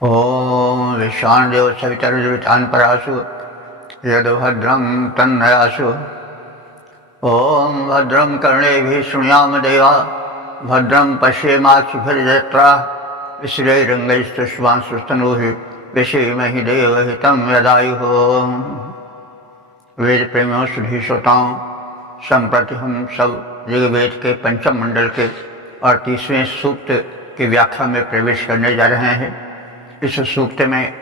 ओम विश्वान्देव सवितरुर्वृतान् परासु यद्भद्रं तन्नयासु। ओम भद्रं कर्णेभिः शृणुयाम देवा भद्रं पश्येमाक्षिभिर्यत्राः विश्वैरङ्गैस्तुष्मांस्तनूभिः विषेमहि देवहितं यदायुः। वेद प्रेमियों सुधी श्रोताओं, संप्रति हम सब ऋग्वेद के पंचम मंडल के 38वें सूक्त की व्याख्या में प्रवेश करने जा रहे हैं। इस सूक्त में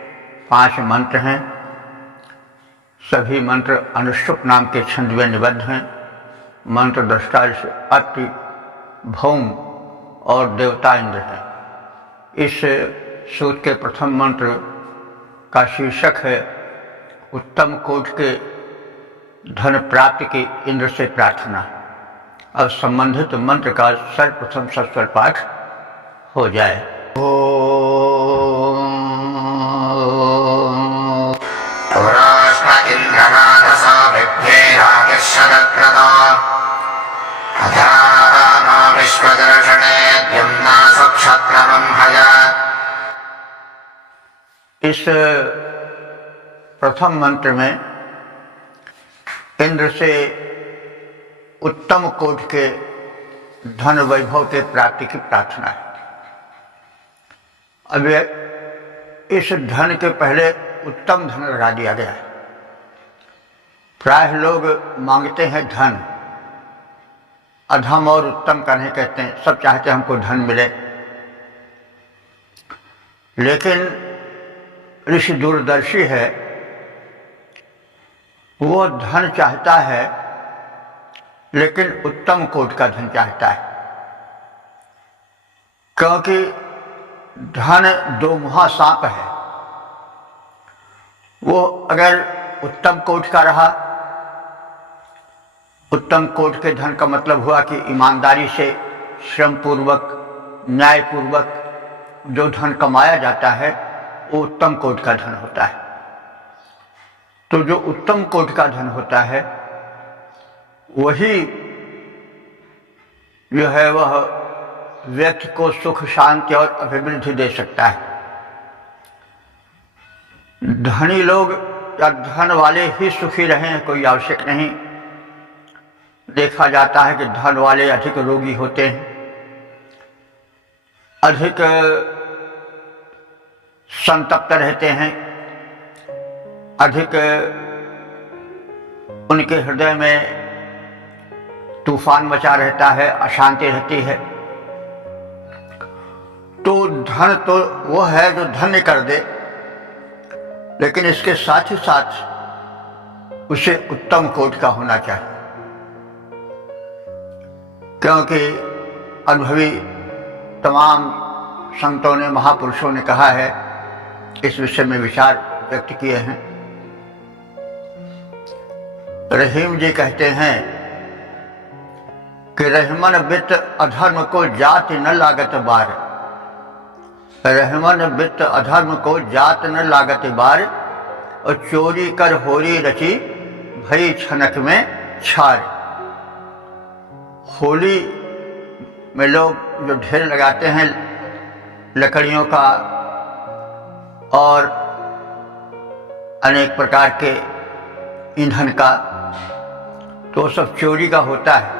5 मंत्र हैं। सभी मंत्र अनुष्टुप नाम के छंद में निबद्ध हैं। मंत्र दृष्टा अति, भौम और देवता इंद्र हैं। इस सूक्त के प्रथम मंत्र का शीर्षक है उत्तम कोट के धन प्राप्ति की इंद्र से प्रार्थना। अब संबंधित मंत्र का सर्वप्रथम सस्वर पाठ हो जाए। इस प्रथम मंत्र में इंद्र से उत्तम कोट के धन वैभव के प्राप्ति की प्रार्थना है। अब इस धन के पहले उत्तम धन लगा दिया गया है। प्राय लोग मांगते हैं धन, अधम और उत्तम का नहीं कहते हैं। सब चाहते हैं हमको धन मिले, लेकिन ऋषि दूरदर्शी है, वो धन चाहता है लेकिन उत्तम कोट का धन चाहता है। क्योंकि धन दो मुहा सांप है। वो अगर उत्तम कोट का रहा, उत्तम कोट के धन का मतलब हुआ कि ईमानदारी से, श्रम पूर्वक, न्याय पूर्वक जो धन कमाया जाता है वो उत्तम कोट का धन होता है। तो जो उत्तम कोट का धन होता है वही जो है वह व्यक्ति को सुख, शांति और अभिवृद्धि दे सकता है। धनी लोग या धन वाले ही सुखी रहें कोई आवश्यक नहीं। देखा जाता है कि धन वाले अधिक रोगी होते हैं, अधिक संतप्त रहते हैं, अधिक उनके हृदय में तूफान मचा रहता है, अशांति रहती है। तो धन तो वो है जो धन्य कर दे, लेकिन इसके साथ ही साथ उसे उत्तम कोट का होना चाहिए। क्योंकि अनुभवी तमाम संतों ने, महापुरुषों ने कहा है, इस विषय में विचार व्यक्त किए हैं। रहीम जी कहते हैं कि रहमन वित्त अधर्म को जाति न लागत बार। रहमन वित्त अधर्म को जात न लागत बार, और चोरी कर होरी रची भई छनक में छार। होली में लोग जो ढेर लगाते हैं लकड़ियों का और अनेक प्रकार के ईंधन का, तो सब चोरी का होता है।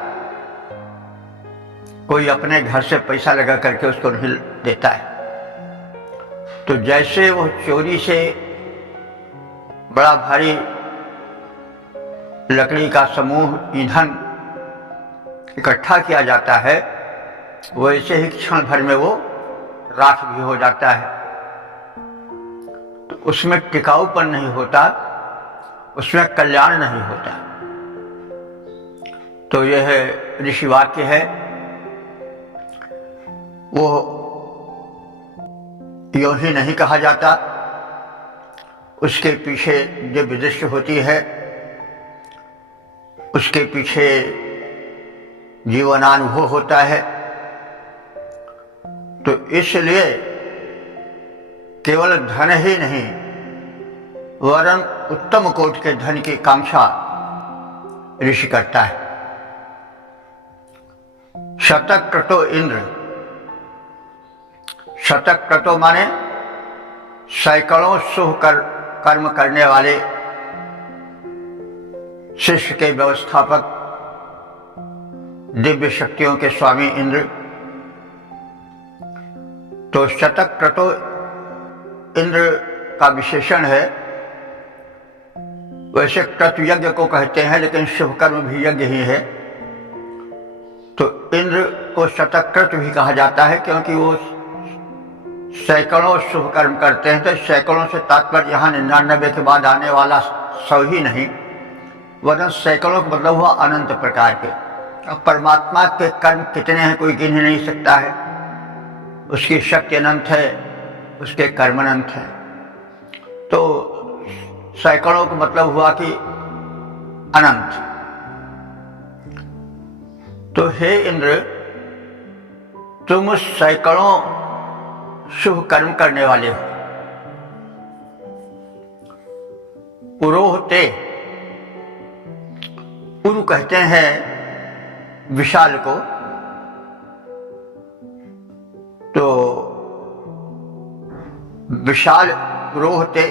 कोई अपने घर से पैसा लगा करके उसको नहीं देता है। तो जैसे वो चोरी से बड़ा भारी लकड़ी का समूह, ईंधन इकट्ठा किया जाता है, वैसे ही क्षण भर में वो राख भी हो जाता है। तो उसमें टिकाऊपन नहीं होता, उसमें कल्याण नहीं होता। तो यह ऋषि वाक्य है। वो यूं ही नहीं कहा जाता, उसके पीछे जो विदृष्टि होती है, उसके पीछे जीवनानुभव होता है। तो इसलिए केवल धन ही नहीं, वरन उत्तम कोट के धन की कांक्षा ऋषि करता है। शतक्रतो इंद्र, शतक्रतो माने सैकड़ों शुभ कर्म करने वाले शिष्य के व्यवस्थापक, दिव्य शक्तियों के स्वामी इंद्र, तो शतक क्रतो इंद्र का विशेषण है। वैसे क्रतु यज्ञ को कहते हैं, लेकिन शुभ कर्म भी यज्ञ ही है। तो इंद्र को शतक क्रतु भी कहा जाता है, क्योंकि वो सैकड़ों शुभ कर्म करते हैं। तो सैकड़ों से तात्पर्य यहाँ 99 के बाद आने वाला 100 ही नहीं, वरन सैकड़ों का मतलब हुआ अनंत प्रकार के। अब परमात्मा के कर्म कितने हैं कोई गिन ही नहीं सकता है। उसकी शक्ति अनंत है, उसके कर्म अनंत है। तो सैकड़ों का मतलब हुआ कि अनंत। तो हे इंद्र, तुम सैकड़ों शुभ कर्म करने वाले हो। पुरोहते, पुरु कहते हैं विशाल को। तो विशाल पुरोहते,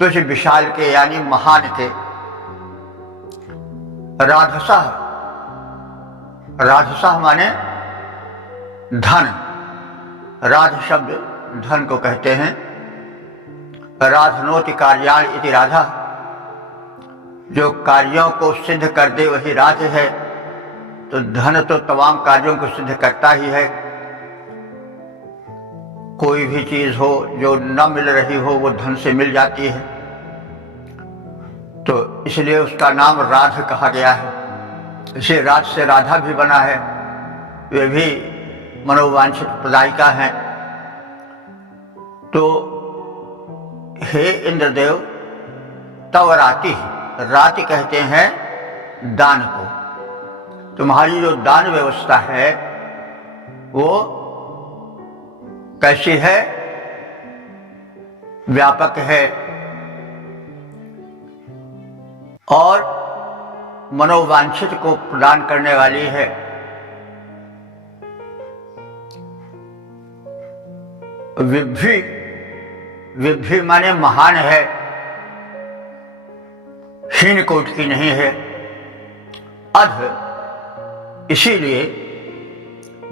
तो इस विशाल के यानी महान के। राधसः, राधसः माने धन। राध शब्द धन को कहते हैं। राधनोति कार्याण इति राधा, जो कार्यों को सिद्ध कर दे वही राज है। तो धन तो तमाम कार्यों को सिद्ध करता ही है। कोई भी चीज हो जो न मिल रही हो वो धन से मिल जाती है। तो इसलिए उसका नाम राध कहा गया है। इसे राज से राधा भी बना है। वे भी मनोवांछित प्रदायिका हैं। तो हे इंद्रदेव, तव राति, राति कहते हैं दान को। तुम्हारी जो दान व्यवस्था है वो कैसी है? व्यापक है और मनोवांछित को प्रदान करने वाली है। विभि, विभि माने महान है, हीन कोट की नहीं है। अध, इसीलिए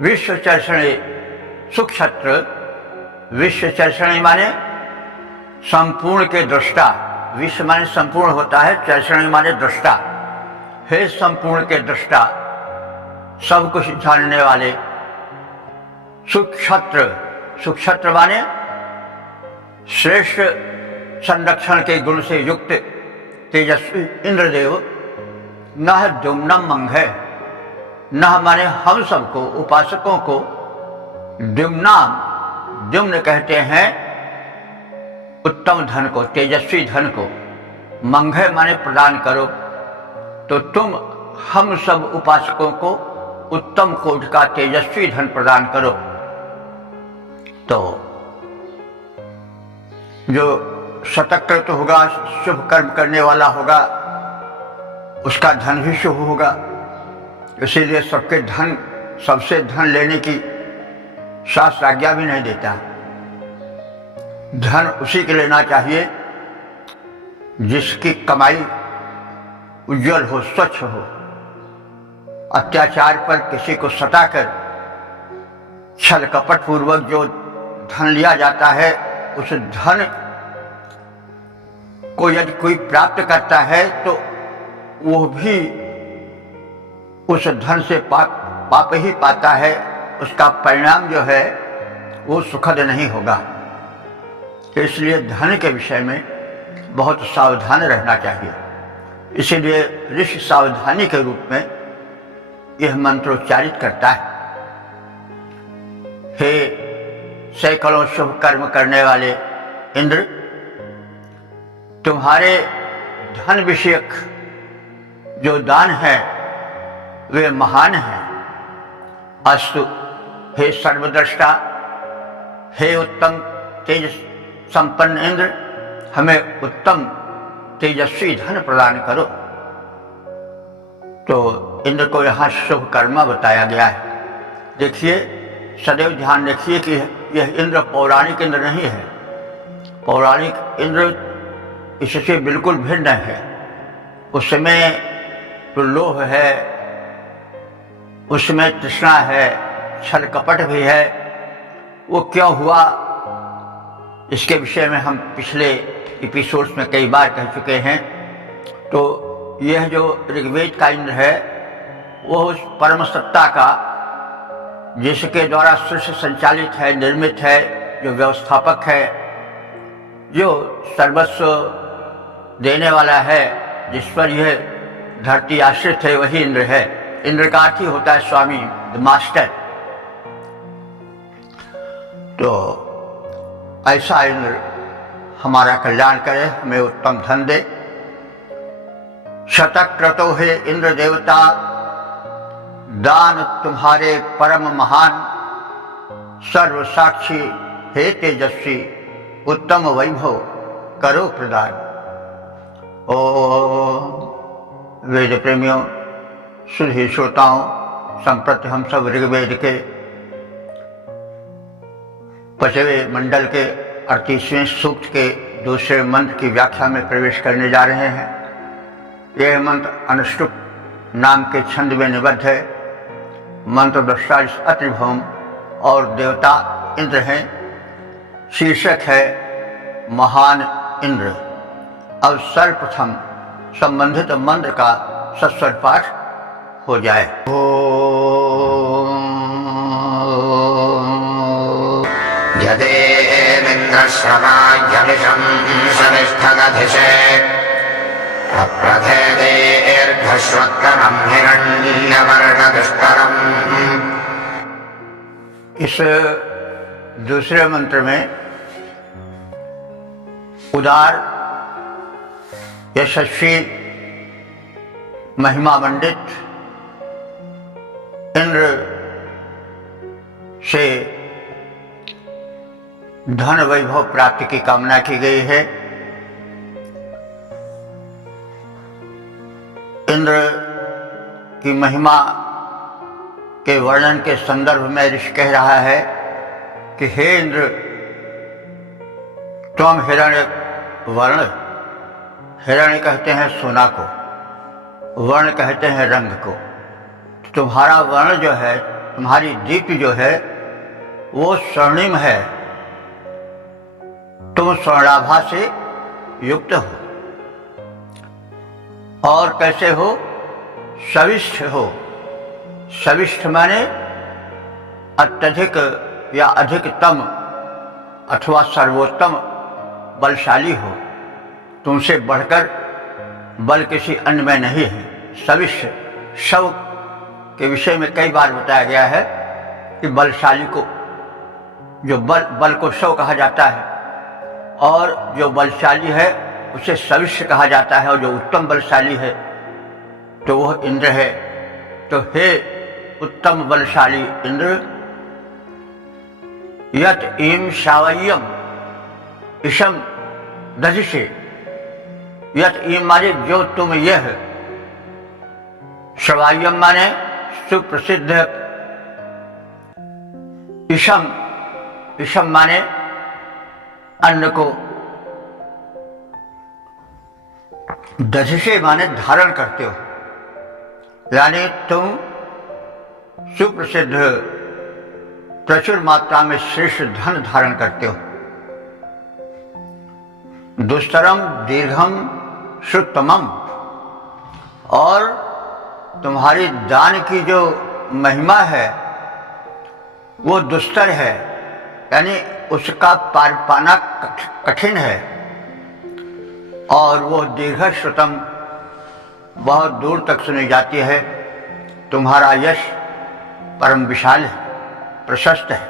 विश्व चर्षणे सुक्षत्र, विश्व चर्षणे माने संपूर्ण के दृष्टा। विश्व माने संपूर्ण होता है, चर्षणे माने दृष्टा। हे संपूर्ण के दृष्टा, सब कुछ जानने वाले। सुक्षत्र, सुक्षत्र माने श्रेष्ठ संरक्षण के गुण से युक्त तेजस्वी इंद्रदेव। नह द्युम्नम मंघे, नह माने हम सबको, उपासकों को। द्युम्नाम, द्युम्न कहते हैं उत्तम धन को, तेजस्वी धन को। मंघे माने प्रदान करो। तो तुम हम सब उपासकों को उत्तम कोट का तेजस्वी धन प्रदान करो। तो जो शतकृत होगा, शुभ कर्म करने वाला होगा, उसका धन भी शुभ होगा। इसीलिए सबके धन, सबसे धन लेने की शास्त्र आज्ञा भी नहीं देता। धन उसी के लेना चाहिए जिसकी कमाई उज्जवल हो, स्वच्छ हो। अत्याचार पर किसी को सताकर छल कपट पूर्वक जो धन लिया जाता है, उस धन को यदि कोई प्राप्त करता है तो वो भी उस धन से पाप ही पाता है। उसका परिणाम जो है वो सुखद नहीं होगा। तो इसलिए धन के विषय में बहुत सावधान रहना चाहिए। इसीलिए ऋषि सावधानी के रूप में यह मंत्रोच्चारित करता है। हे सैकड़ों शुभ कर्म करने वाले इंद्र, तुम्हारे धन विषयक जो दान है वे महान हैं। अस्तु, हे सर्वद्रष्टा, हे उत्तम तेज संपन्न इंद्र, हमें उत्तम तेजस्वी धन प्रदान करो। तो इंद्र को यहाँ शुभ कर्म बताया गया है। देखिए, सदैव ध्यान रखिए कि यह इंद्र पौराणिक इंद्र नहीं है, पौराणिक इंद्र इससे बिल्कुल भिन्न है। उसमें तो लोभ है, उसमें तृष्णा है, छल कपट भी है। वो क्यों हुआ, इसके विषय में हम पिछले एपिसोड्स में कई बार कह चुके हैं। तो यह जो ऋग्वेद का इंद्र है वो उस परम सत्ता का, जिसके द्वारा सृष्टि संचालित है, निर्मित है, जो व्यवस्थापक है, जो सर्वस्व देने वाला है, जिस पर यह धरती आश्रित है, वही इंद्र है। इंद्र का अर्थ ही होता है स्वामी, द मास्टर। तो ऐसा इंद्र हमारा कल्याण करे, हमें उत्तम धन दे। शतक्रतो है इंद्र देवता, दान तुम्हारे परम महान। सर्व साक्षी हे तेजस्वी, उत्तम वैभव करो प्रदान। ओ वेद प्रेमियों, सुधी श्रोताओं, संप्रति हम सब ऋग्वेद के 5वें मंडल के 38वें सूक्त के दूसरे मंत्र की व्याख्या में प्रवेश करने जा रहे हैं। यह मंत्र अनुष्टुप नाम के छंद में निबद्ध है। मंत्र दृष्टा अत्रिभौम और देवता इंद्र हैं। शीर्षक है महान इंद्र। अब सर्वप्रथम संबंधित मंत्र का सस्वर पाठ हो जाए। यदेन्द्रश्रवायमिषं सनिष्ठदधिषे अप्रथेदेर्घश्वत्तरं हिरण्यवर्णदुष्करम्। इस दूसरे मंत्र में उदार, यशस्वी, महिमा मंडित इंद्र से धन वैभव प्राप्ति की कामना की गई है। इंद्र की महिमा के वर्णन के संदर्भ में ऋषि कह रहा है कि हे इंद्र, तुम हिरण्य वर्ण, हिरण्य कहते हैं सोना को, वर्ण कहते हैं रंग को। तुम्हारा वर्ण जो है, तुम्हारी दीप्ति जो है, वो स्वर्णिम है। तुम स्वर्णाभा से युक्त हो। और कैसे हो? सविष्ठ हो। सविष्ठ माने अत्यधिक या अधिकतम अथवा सर्वोत्तम बलशाली हो। तुमसे बढ़कर बल किसी अन्य में नहीं है। सविष्ठ शव के विषय में कई बार बताया गया है कि बलशाली को, जो बल को शव कहा जाता है, और जो बलशाली है उसे सविष्ठ कहा जाता है, और जो उत्तम बलशाली है तो वह इंद्र है। तो हे उत्तम बलशाली इंद्र, यत ईम शावय्यम इशम दधिषे। यत ईम माने जो तुम यह, शवाय्यम माने सुप्रसिद्ध, इशम, इशम माने अन्न को, दधिषे माने धारण करते हो, यानी तुम सुप्रसिद्ध प्रचुर मात्रा में श्रेष्ठ धन धारण करते हो। दुस्तरम दीर्घम श्रुतमम, और तुम्हारी दान की जो महिमा है वो दुस्तर है, यानी उसका पार पाना कठिन है। और वो दीर्घ श्रुतम, बहुत दूर तक सुनी जाती है। तुम्हारा यश परम विशाल है, प्रशस्त है।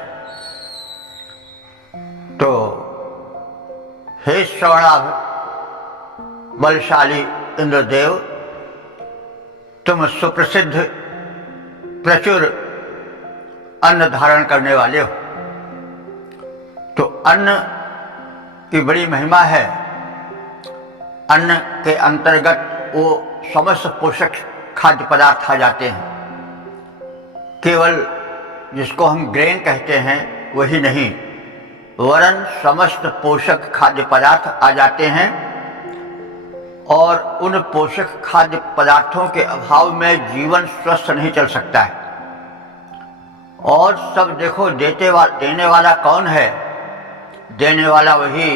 तो हे श्रवणाभ बलशाली इंद्रदेव, तुम सुप्रसिद्ध प्रचुर अन्न धारण करने वाले हो। तो अन्न की बड़ी महिमा है। अन्न के अंतर्गत वो समस्त पोषक खाद्य पदार्थ आ जाते हैं। केवल जिसको हम ग्रेन कहते हैं वही नहीं, वरन समस्त पोषक खाद्य पदार्थ आ जाते हैं और उन पोषक खाद्य पदार्थों के अभाव में जीवन स्वस्थ नहीं चल सकता है। और सब देखो देने वाला कौन है? देने वाला वही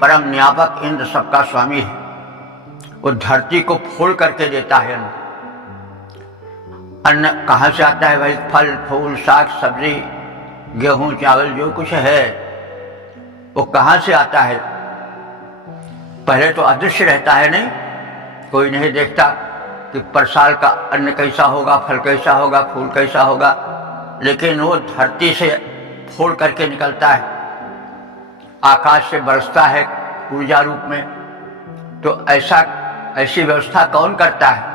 परम न्यापक इंद्र सबका स्वामी है। वो धरती को फोड़ करके देता है अन्न। अन्न कहाँ से आता है भाई? फल फूल साग सब्जी गेहूं चावल जो कुछ है वो कहाँ से आता है? पहले तो अदृश्य रहता है, नहीं कोई नहीं देखता कि परसाल का अन्न कैसा होगा, फल कैसा होगा, फूल कैसा होगा, लेकिन वो धरती से फोड़ करके निकलता है, आकाश से बरसता है ऊर्जा रूप में। तो ऐसी व्यवस्था कौन करता है?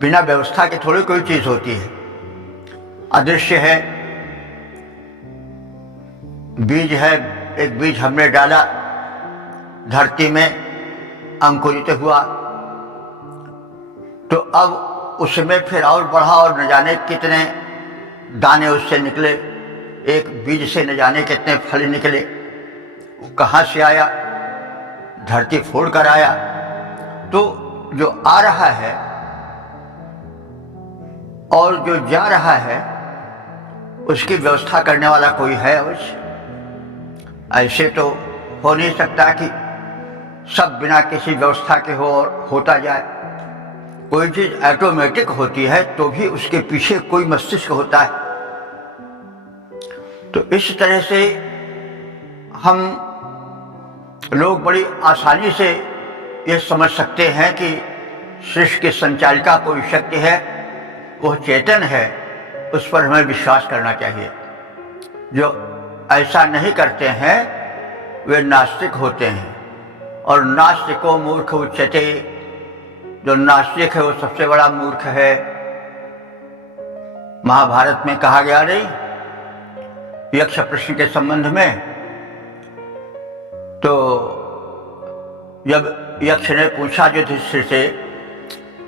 बिना व्यवस्था के थोड़ी कोई चीज होती है। अदृश्य है। बीज है, एक बीज हमने डाला धरती में, अंकुरित हुआ, तो अब उसमें फिर और बढ़ा और न जाने कितने दाने उससे निकले, एक बीज से न जाने कितने फल निकले। वो कहाँ से आया? धरती फोड़ कर आया। तो जो आ रहा है और जो जा रहा है उसकी व्यवस्था करने वाला कोई है अवश्य। ऐसे तो हो नहीं सकता कि सब बिना किसी व्यवस्था के हो और होता जाए। कोई चीज ऑटोमेटिक होती है तो भी उसके पीछे कोई मस्तिष्क होता है। तो इस तरह से हम लोग बड़ी आसानी से ये समझ सकते हैं कि सृष्टि की संचालिका कोई शक्ति है, वह चेतन है, उस पर हमें विश्वास करना चाहिए। जो ऐसा नहीं करते हैं वे नास्तिक होते हैं, और नास्तिको मूर्ख उच्यते। जो नास्तिक है वो सबसे बड़ा मूर्ख है। महाभारत में कहा गया नहीं, यक्ष प्रश्न के संबंध में, तो जब यक्ष ने पूछा युधिष्ठिर से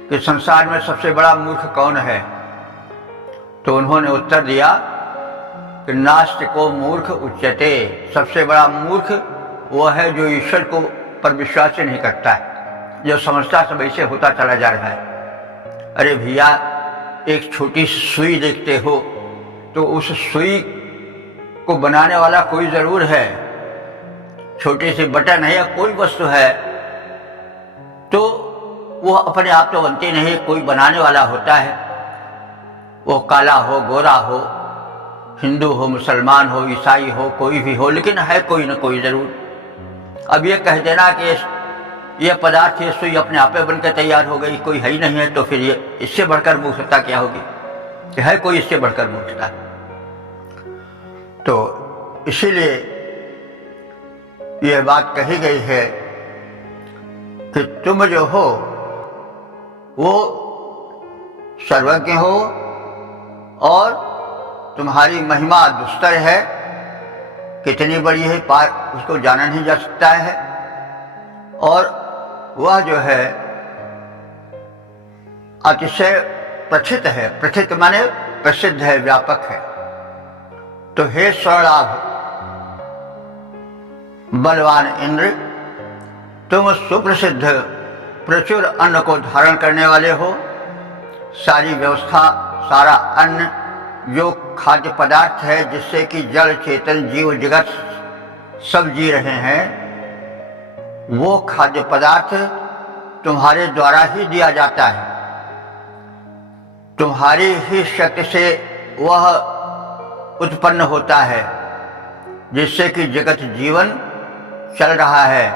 कि संसार में सबसे बड़ा मूर्ख कौन है, तो उन्होंने उत्तर दिया कि नास्तिको मूर्ख उच्यते। सबसे बड़ा मूर्ख वो है जो ईश्वर को पर विश्वास ही नहीं करता है, जो समझता सब ऐसे होता चला जा रहा है। अरे भैया, एक छोटी सी सुई देखते हो तो उस सुई को बनाने वाला कोई जरूर है। छोटी सी बटन है या कोई वस्तु है तो वो अपने आप तो बनती नहीं, कोई बनाने वाला होता है। वो काला हो, गोरा हो, हिंदू हो, मुसलमान हो, ईसाई हो, कोई भी हो, लेकिन है कोई ना कोई जरूर। अब ये कह देना कि ये पदार्थ, ये सुई अपने आप में बनकर तैयार हो गई, कोई है ही नहीं है, तो फिर ये इससे बढ़कर मूर्खता क्या होगी? कि है कोई इससे बढ़कर मूर्खता? तो इसीलिए यह बात कही गई है कि तुम जो हो वो सर्वज्ञ हो और तुम्हारी महिमा दुस्तर है, कितनी बड़ी है पार उसको जाना नहीं जा सकता है। और वह जो है अतिशय प्रथित है। प्रथित माने प्रसिद्ध है, व्यापक है। तो हे स्वर्णाभ बलवान इंद्र, तुम सुप्रसिद्ध प्रचुर अन्न को धारण करने वाले हो। सारी व्यवस्था, सारा अन्न जो खाद्य पदार्थ है जिससे कि जल चेतन जीव जगत सब जी रहे हैं, वो खाद्य पदार्थ तुम्हारे द्वारा ही दिया जाता है। तुम्हारी ही शक्ति से वह उत्पन्न होता है जिससे कि जगत जीवन चल रहा है।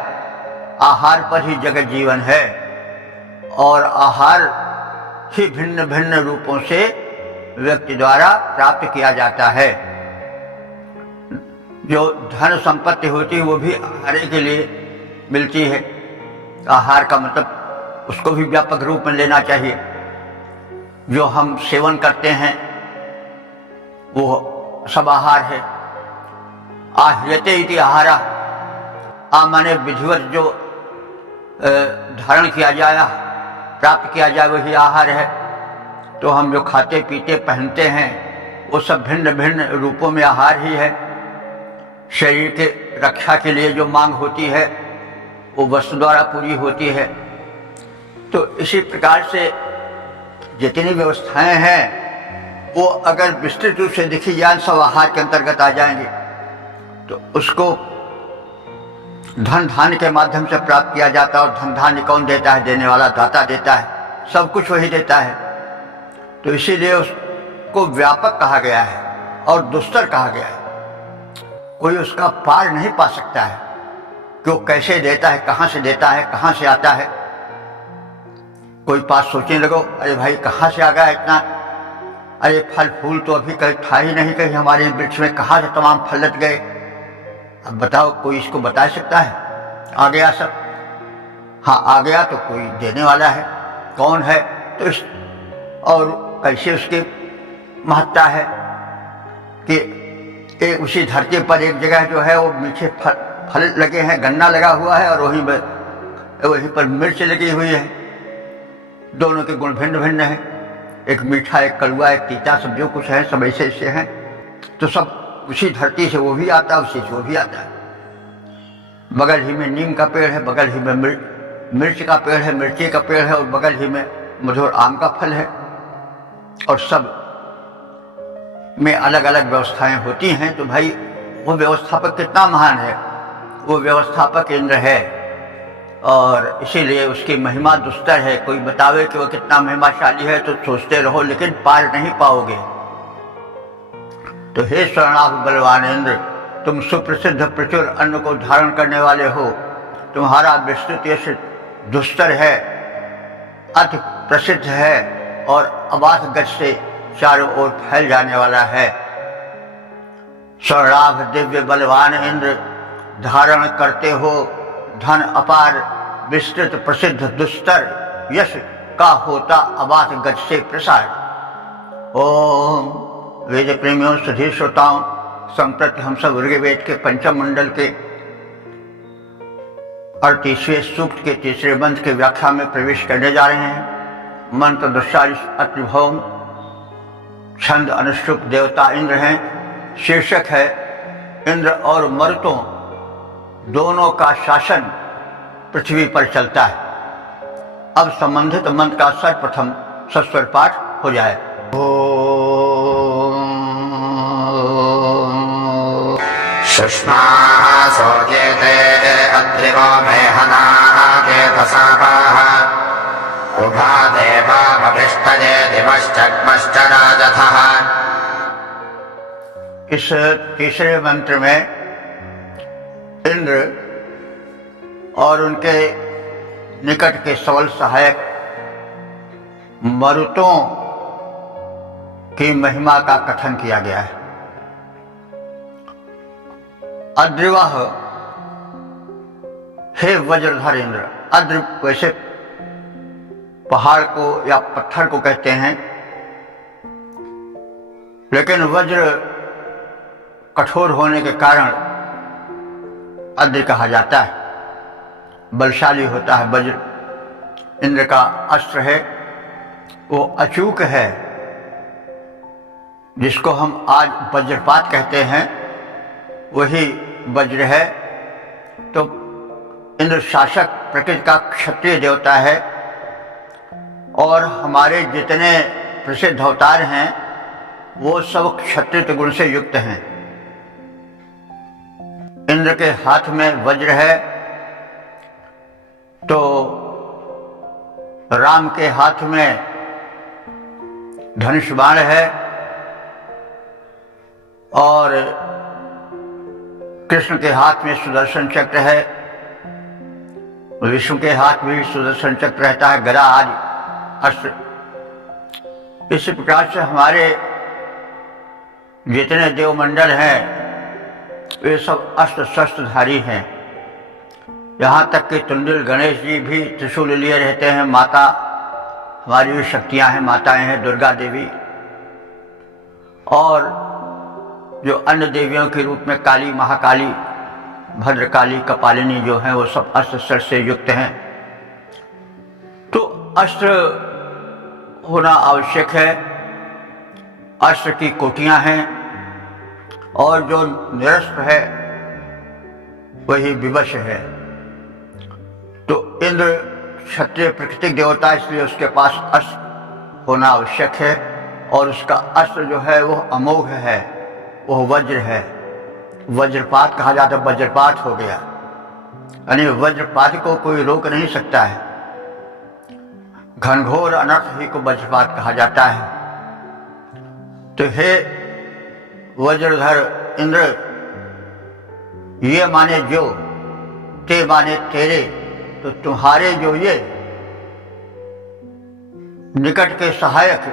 आहार पर ही जगत जीवन है और आहार ही भिन्न भिन्न रूपों से व्यक्ति द्वारा प्राप्त किया जाता है। जो धन संपत्ति होती है वो भी आहार के लिए मिलती है। आहार का मतलब उसको भी व्यापक रूप में लेना चाहिए। जो हम सेवन करते हैं वो सब आहार है। आह्यते इति आहारा, माने विधिवत जो धारण किया जाए, प्राप्त किया जाए, वही आहार है। तो हम जो खाते पीते पहनते हैं वो सब भिन्न भिन्न रूपों में आहार ही है। शरीर के रक्षा के लिए जो मांग होती है वो वस्तु द्वारा पूरी होती है। तो इसी प्रकार से जितनी व्यवस्थाएं हैं वो अगर विस्तृत रूप से देखी जाए, सब आहार के अंतर्गत आ जाएंगे। तो उसको धन धान्य के माध्यम से प्राप्त किया जाता है, और धन धान्य कौन देता है? देने वाला दाता देता है, सब कुछ वही देता है। तो इसीलिए उसको व्यापक कहा गया है और दुस्तर कहा गया है। कोई उसका पार नहीं पा सकता है कि वो कैसे देता है, कहाँ से देता है, कहाँ से आता है। कोई पास सोचने लगो, अरे भाई कहाँ से आ गया इतना, अरे फल फूल तो अभी कहीं था ही नहीं, कहीं हमारे वृक्ष में कहाँ से तमाम फल लग गए। अब बताओ, कोई इसको बता सकता है? आ गया सब। हाँ, आ गया तो कोई देने वाला है, कौन है? तो इस और कैसे उसकी महत्ता है कि एक उसी धरती पर एक जगह जो है वो मीठे फल लगे हैं, गन्ना लगा हुआ है, और वहीं पर मिर्च लगी हुई है। दोनों के गुण भिन्न भिन्न हैं, एक मीठा, एक कड़वा, एक तीता, सब जो कुछ है सब ऐसे ऐसे हैं। तो सब उसी धरती से वो भी आता है, उसी से वो भी आता है। बगल ही में नीम का पेड़ है, बगल ही में मिर्च का पेड़ है, मिर्ची का पेड़ है, और बगल ही में मधुर आम का फल है। और सब में अलग अलग व्यवस्थाएं होती हैं। तो भाई वो व्यवस्थापक कितना महान है, वो व्यवस्थापक इंद्र है, और इसीलिए उसकी महिमा दुस्तर है। कोई बतावे कि वो कितना महिमाशाली है तो सोचते रहो, लेकिन पार नहीं पाओगे। तो हे शरणागत बलवान इंद्र, तुम सुप्रसिद्ध प्रचुर अन्न को धारण करने वाले हो। तुम्हारा विस्तृत यश दुस्तर है, अति प्रसिद्ध है, और अबाध गज से चारों ओर फैल जाने वाला है। शरणागत दिव्य बलवान इंद्र, धारण करते हो धन अपार, विस्तृत प्रसिद्ध दुस्तर यश का होता अबाध गज से प्रसार। ओम वेद प्रेमियों, सधी श्रोताओं, संप्रति हम सब ऋग्वेद के पंचम मंडल के 38वें सूक्त के तीसरे मंत्र के व्याख्या में प्रवेश करने जा रहे हैं। मंत्र दुष्चारिश अत्रिभौम, छंद अनुष्टुप, देवता इंद्र हैं। शीर्षक है इंद्र और मरुतों दोनों का शासन पृथ्वी पर चलता है। अब संबंधित मंत्र का सर्वप्रथम सस्वर पाठ हो जाए। शुष्माः सोजेते अद्रिवो मेहनाः केतसापाः उभा देवा भविष्ठये दिवश्चग्मश्च राजथः। इस तीसरे मंत्र में इंद्र और उनके निकट के सबल सहायक मरुतों की महिमा का कथन किया गया है। अद्रिवः, हे वज्रधर इंद्र। अद्र वैसे पहाड़ को या पत्थर को कहते हैं, लेकिन वज्र कठोर होने के कारण अद्र कहा जाता है, बलशाली होता है। वज्र इंद्र का अस्त्र है, वो अचूक है, जिसको हम आज वज्रपात कहते हैं, वही वज्र है। तो इंद्र शासक प्रकृति का क्षत्रिय देवता है, और हमारे जितने प्रसिद्ध अवतार हैं वो सब क्षत्रिय गुण से युक्त हैं। इंद्र के हाथ में वज्र है, तो राम के हाथ में धनुष बाण है, और कृष्ण के हाथ में सुदर्शन चक्र है, विष्णु के हाथ में भी सुदर्शन चक्र रहता है, गदा आदि अस्त्र। इस प्रकार से हमारे जितने देवमंडल हैं वे सब अस्त्र शस्त्रधारी हैं। यहाँ तक कि तुंडिल गणेश जी भी त्रिशूल लिए रहते हैं। माता हमारी भी शक्तियाँ हैं, माताएं हैं, दुर्गा देवी, और जो अन्य देवियों के रूप में काली, महाकाली, भद्रकाली, कपालिनी जो हैं वो सब अस्त्र शस्त्र से युक्त हैं। तो अस्त्र होना आवश्यक है। अस्त्र की कोटियां हैं, और जो निरस्त्र है वही विवश है। तो इंद्र क्षत्रिय प्राकृतिक देवता, इसलिए उसके पास अस्त्र होना आवश्यक है, और उसका अस्त्र जो है वो अमोघ है, वो वज्र है। वज्रपात कहा जाता है, वज्रपात हो गया, यानी वज्रपात को कोई रोक नहीं सकता है। घनघोर अनर्थ ही को वज्रपात कहा जाता है। तो हे वज्रधर इंद्र, ये माने जो, ते माने तेरे, तो तुम्हारे जो ये निकट के सहायक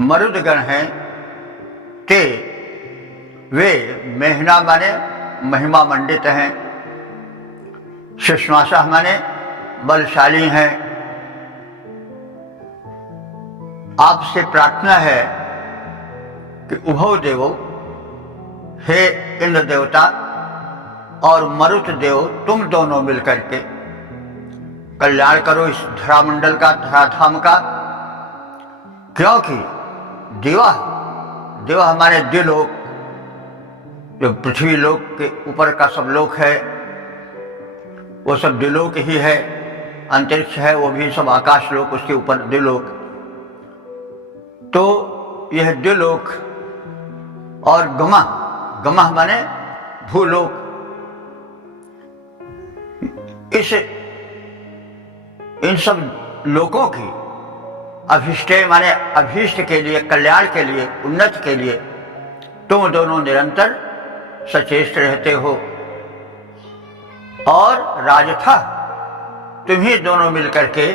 मरुदगण हैं, ते वे मेहना माने महिमा मंडित हैं, सुश्वासा माने बलशाली हैं। आपसे प्रार्थना है कि उभौ देवो, हे इंद्र देवता और मरुत देव, तुम दोनों मिलकर के कल्याण करो इस धरामंडल का, धराधाम का। क्योंकि देवा देवा हमारे द्विलोक, जो पृथ्वी लोक के ऊपर का सब लोक है वो सब द्विलोक ही है। अंतरिक्ष है वो भी सब आकाश लोक, उसके ऊपर द्विलोक। तो यह द्विलोक और गमा, गमा माने भूलोक, इन सब लोकों की अभिष्ट माने अभीष्ट के लिए, कल्याण के लिए, उन्नति के लिए तुम दोनों निरंतर सचेष्ट रहते हो। और राजथा, तुम ही दोनों मिलकर के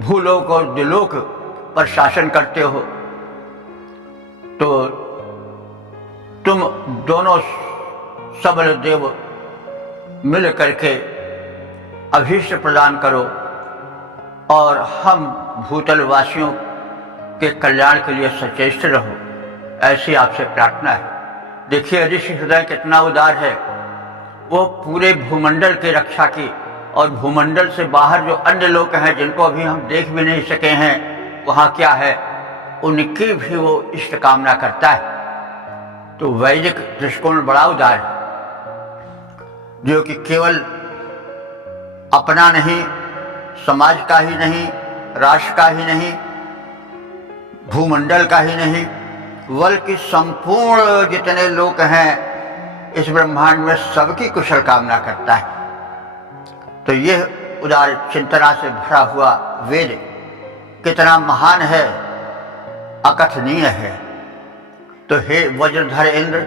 भूलोक और द्विलोक पर शासन करते हो। तो तुम दोनों सबल देव मिल करके अभीष्ट प्रदान करो, और हम भूतल वासियों के कल्याण के लिए सचेष्ट रहो, ऐसी आपसे प्रार्थना है। देखिए ऋषि हृदय कितना उदार है। वो पूरे भूमंडल की रक्षा की, और भूमंडल से बाहर जो अन्य लोग हैं जिनको अभी हम देख भी नहीं सके हैं, वहाँ क्या है, उनकी भी वो इष्ट कामना करता है। तो वैदिक दृष्टिकोण बड़ा उदार है, जो कि केवल अपना नहीं, समाज का ही नहीं, राष्ट्र का ही नहीं, भूमंडल का ही नहीं, बल्कि संपूर्ण जितने लोग हैं इस ब्रह्मांड में सबकी कुशल कामना करता है। तो यह उदार चिंतना से भरा हुआ वेद कितना महान है, अकथनीय है। तो हे वज्रधर इंद्र,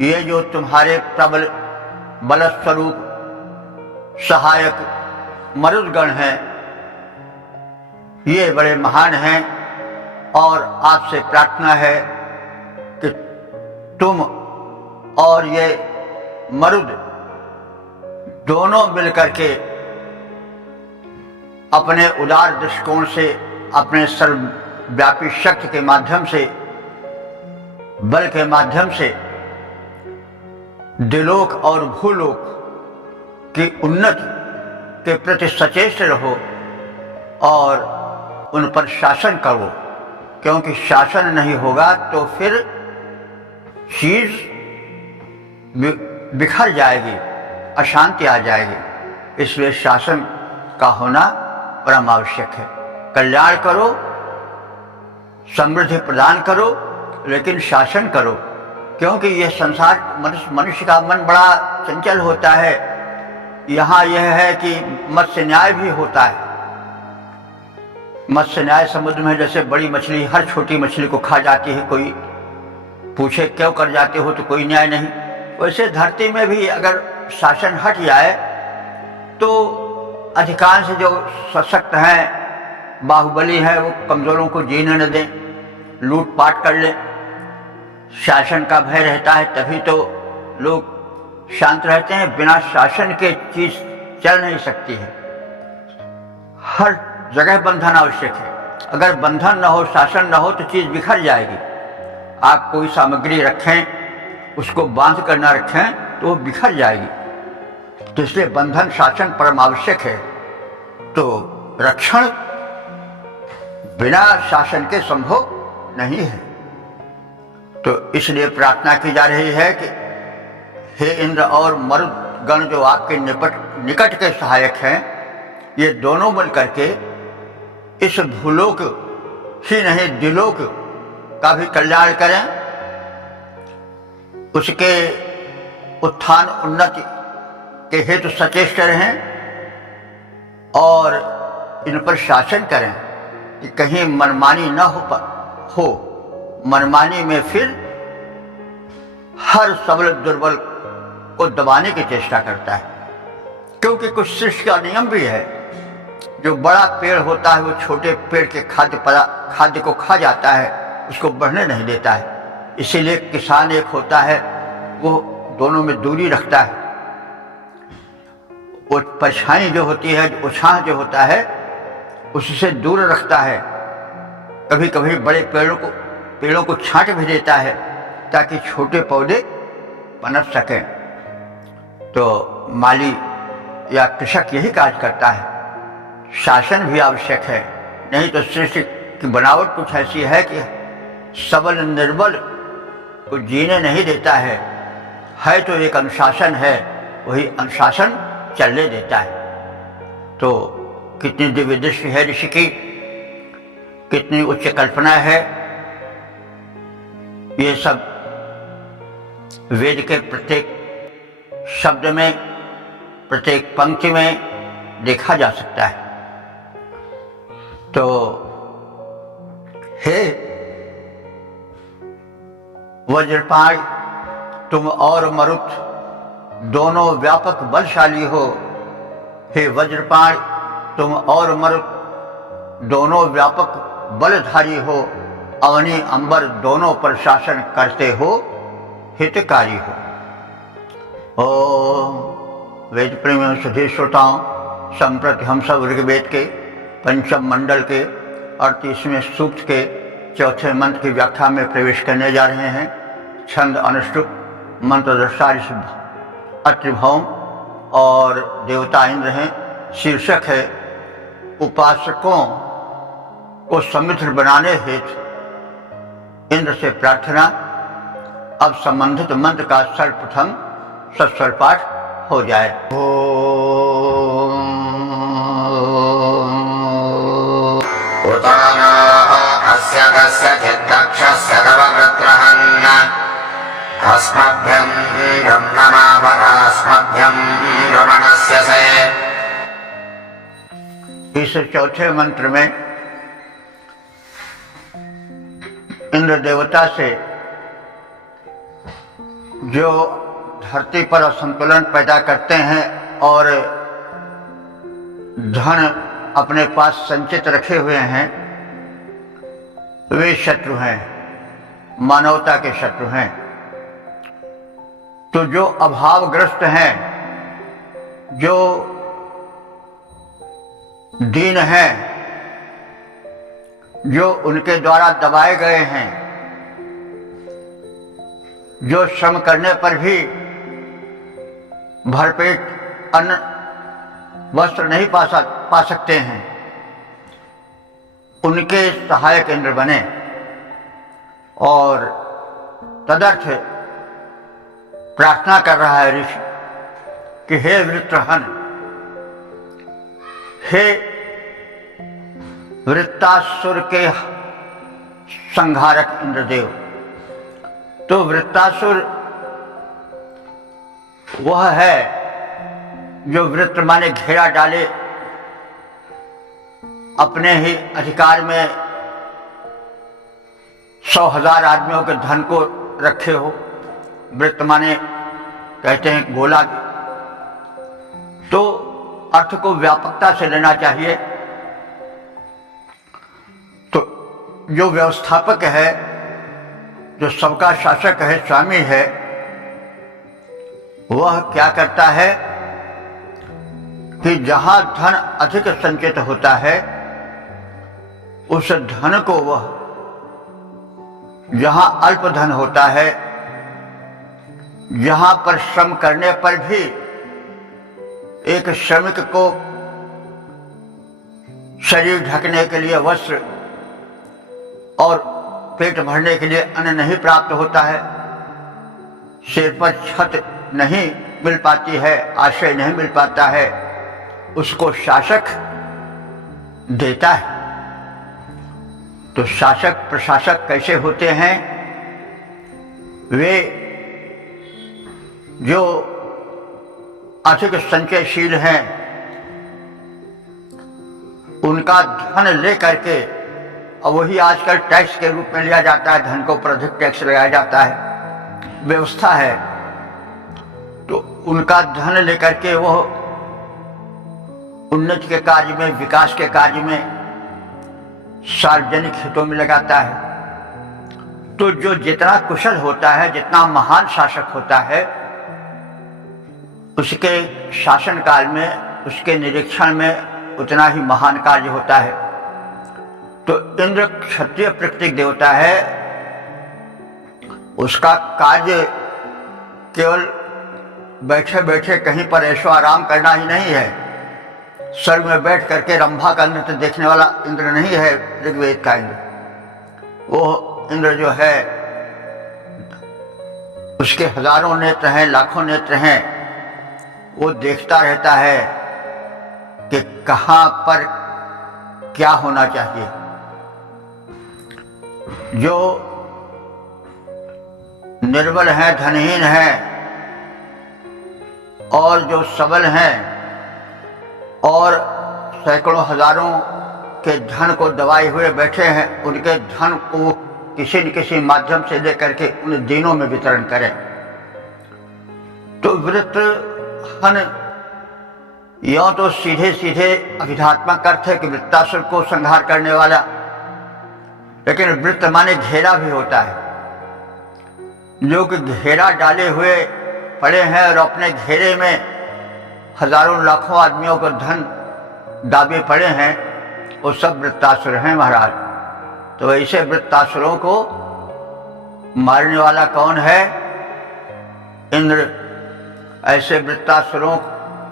ये जो तुम्हारे प्रबल बलस्वरूप सहायक मरुदगण हैं, ये बड़े महान हैं, और आपसे प्रार्थना है कि तुम और ये मरुद दोनों मिलकर के अपने उदार दृष्टिकोण से, अपने सर्वव्यापी शक्ति के माध्यम से, बल के माध्यम से द्विलोक और भूलोक की उन्नति के प्रति सचेत रहो और उन पर शासन करो। क्योंकि शासन नहीं होगा तो फिर चीज बिखर जाएगी, अशांति आ जाएगी। इसलिए शासन का होना परम आवश्यक है। कल्याण करो, समृद्धि प्रदान करो, लेकिन शासन करो। क्योंकि यह संसार, मनुष्य का मन बड़ा चंचल होता है। यहाँ यह है कि मत्स्य न्याय भी होता है। मत्स्य न्याय समुद्र में जैसे बड़ी मछली हर छोटी मछली को खा जाती है, कोई पूछे क्यों कर जाते हो तो कोई न्याय नहीं। वैसे धरती में भी अगर शासन हट जाए तो अधिकांश जो सशक्त हैं, बाहुबली हैं, वो कमजोरों को जीने न दें, लूटपाट कर लें। शासन का भय रहता है तभी तो लोग शांत रहते हैं। बिना शासन के चीज चल नहीं सकती है। हर जगह बंधन आवश्यक है। अगर बंधन न हो, शासन न हो तो चीज बिखर जाएगी। आप कोई सामग्री रखें, उसको बांध कर न रखें तो वो बिखर जाएगी। तो इसलिए बंधन शासन परम आवश्यक है। तो रक्षण बिना शासन के संभव नहीं है। तो इसलिए प्रार्थना की जा रही है कि हे इंद्र और मरुदगण जो आपके निकट के सहायक हैं, ये दोनों मिल करके इस भूलोक ही नहीं दिलोक का भी कल्याण करें, उसके उत्थान उन्नति के हेतु सचेष्ट रहें और इन पर शासन करें कि कहीं मनमानी न हो। मनमानी में फिर हर सबल दुर्बल को दबाने की चेष्टा करता है, क्योंकि कुछ सृष्टि का नियम भी है, जो बड़ा पेड़ होता है वो छोटे पेड़ के खाद्य को खा जाता है, उसको बढ़ने नहीं देता है। इसीलिए किसान एक होता है, वो दोनों में दूरी रखता है। वो परछाई जो होती है, उत्साह जो होता है, उससे दूर रखता है। कभी कभी बड़े पेड़ों को छांट भी देता है ताकि छोटे पौधे पनप सकें। तो माली या कृषक यही कार्य करता है। शासन भी आवश्यक है, नहीं तो सृष्टि की बनावट कुछ ऐसी है कि सबल निर्बल को जीने नहीं देता है तो एक अनुशासन है, वही अनुशासन चलने देता है। तो कितनी दिव्य दृष्टि है ऋषि की, कितनी उच्च कल्पना है, ये सब वेद के प्रत्येक शब्द में, प्रत्येक पंक्ति में देखा जा सकता है। तो हे वज्रपाण, तुम और मरुत दोनों व्यापक बलशाली हो। हे वज्रपाण, तुम और मरुत दोनों व्यापक बलधारी हो, अवनी अंबर दोनों पर शासन करते हो, हितकारी हो। ओम वेद प्रेमियों सभी श्रोताओं, संप्रति हम सब ऋग्वेद के पंचम मंडल के 38वें सूक्त के चौथे मंत्र की व्याख्या में प्रवेश करने जा रहे हैं। छंद अनुष्टुप, मंत्र दृष्टा अत्रिभौम और देवता इंद्र हैं। शीर्षक है उपासकों को समृद्ध बनाने हेतु इंद्र से प्रार्थना। अब संबंधित मंत्र का सर्वप्रथम सस्वर पाठ हो जाए। अस्मभ्यं ब्रह्मणास्मभ्यं रमणस्य से। इस चौथे मंत्र में इंद्र देवता से जो धरती पर असंतुलन पैदा करते हैं और धन अपने पास संचित रखे हुए हैं, वे शत्रु हैं, मानवता के शत्रु हैं। तो जो अभावग्रस्त हैं, जो दीन हैं, जो उनके द्वारा दबाए गए हैं, जो श्रम करने पर भी भरपेट अन्न वस्त्र नहीं पा सकते हैं, उनके सहायक इंद्र बने। और तदर्थ प्रार्थना कर रहा है ऋषि कि हे वृत्रहन, हे वृत्तासुर के संहारक इंद्रदेव। तो वृत्तासुर वह है जो वृत्त माने घेरा डाले, अपने ही अधिकार में 100,000 आदमियों के धन को रखे हो। वृत्त माने कहते हैं गोला। तो अर्थ को व्यापकता से लेना चाहिए। तो जो व्यवस्थापक है, जो सबका शासक है, स्वामी है, वह क्या करता है कि जहां धन अधिक संचित होता है, उस धन को वह, जहां अल्प धन होता है, जहां पर श्रम करने पर भी एक श्रमिक को शरीर ढकने के लिए वस्त्र और पेट भरने के लिए अन्न नहीं प्राप्त होता है, सिर पर छत नहीं मिल पाती है, आश्रय नहीं मिल पाता है, उसको शासक देता है। तो शासक प्रशासक कैसे होते हैं? वे जो अधिक संचयशील हैं, उनका धन ले करके, और वही आजकल टैक्स के रूप में लिया जाता है, धन को पर अधिक टैक्स लगाया जाता है, व्यवस्था है। तो उनका धन लेकर के वो उन्नति के कार्य में, विकास के कार्य में, सार्वजनिक हितों में लगाता है। तो जो जितना कुशल होता है, जितना महान शासक होता है, उसके शासन काल में, उसके निरीक्षण में उतना ही महान कार्य होता है। तो इंद्र क्षत्रिय प्रकृतिक देवता है, उसका कार्य केवल बैठे बैठे कहीं पर ऐशो आराम करना ही नहीं है। स्वर्ग में बैठ करके रंभा का नृत्य देखने वाला इंद्र नहीं है ऋग्वेद का इंद्र। वो इंद्र जो है, उसके हजारों नेत्र हैं, लाखों नेत्र हैं। वो देखता रहता है कि कहां पर क्या होना चाहिए। जो निर्बल हैं, धनहीन हैं, और जो सबल हैं और सैकड़ों हजारों के धन को दबाए हुए बैठे हैं, उनके धन को किसी न किसी माध्यम से लेकर के उन दीनों में वितरण करें। तो वृत्रहन यों तो सीधे सीधे अभिधात्मक अर्थ है कि वृत्तासुर को संहार करने वाला, लेकिन वृत्त माने घेरा भी होता है। लोग घेरा डाले हुए पड़े हैं और अपने घेरे में हजारों लाखों आदमियों को धन दाबे पड़े हैं, वो सब वृत्तासुर हैं महाराज। तो ऐसे वृत्तासुरों को मारने वाला कौन है? इंद्र। ऐसे वृत्तासुरों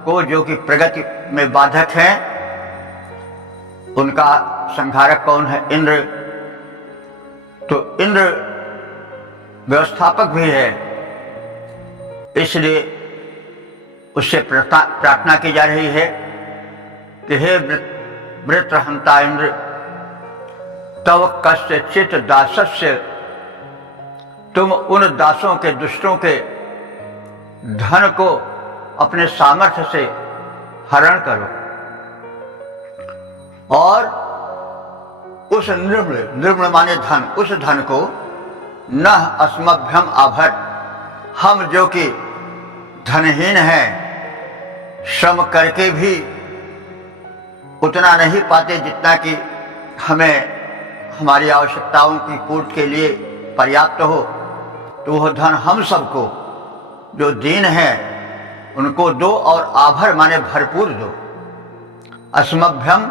को जो कि प्रगति में बाधक हैं, उनका संहारक कौन है? इंद्र। तो इंद्र व्यवस्थापक भी है, इसलिए उससे प्रार्थना की जा रही है कि हे वृत्रहंता इंद्र, तव कस्यचित् दासस्य, तुम उन दासों के, दुष्टों के धन को अपने सामर्थ्य से हरण करो, और उस निर्मल माने धन, उस धन को न अस्मभ्यम आभर, हम जो कि धनहीन हैं, श्रम करके भी उतना नहीं पाते जितना कि हमें हमारी आवश्यकताओं की पूर्ति के लिए पर्याप्त हो, तो वह धन हम सबको जो दीन है उनको दो, और आभर माने भरपूर दो। अस्मभ्यम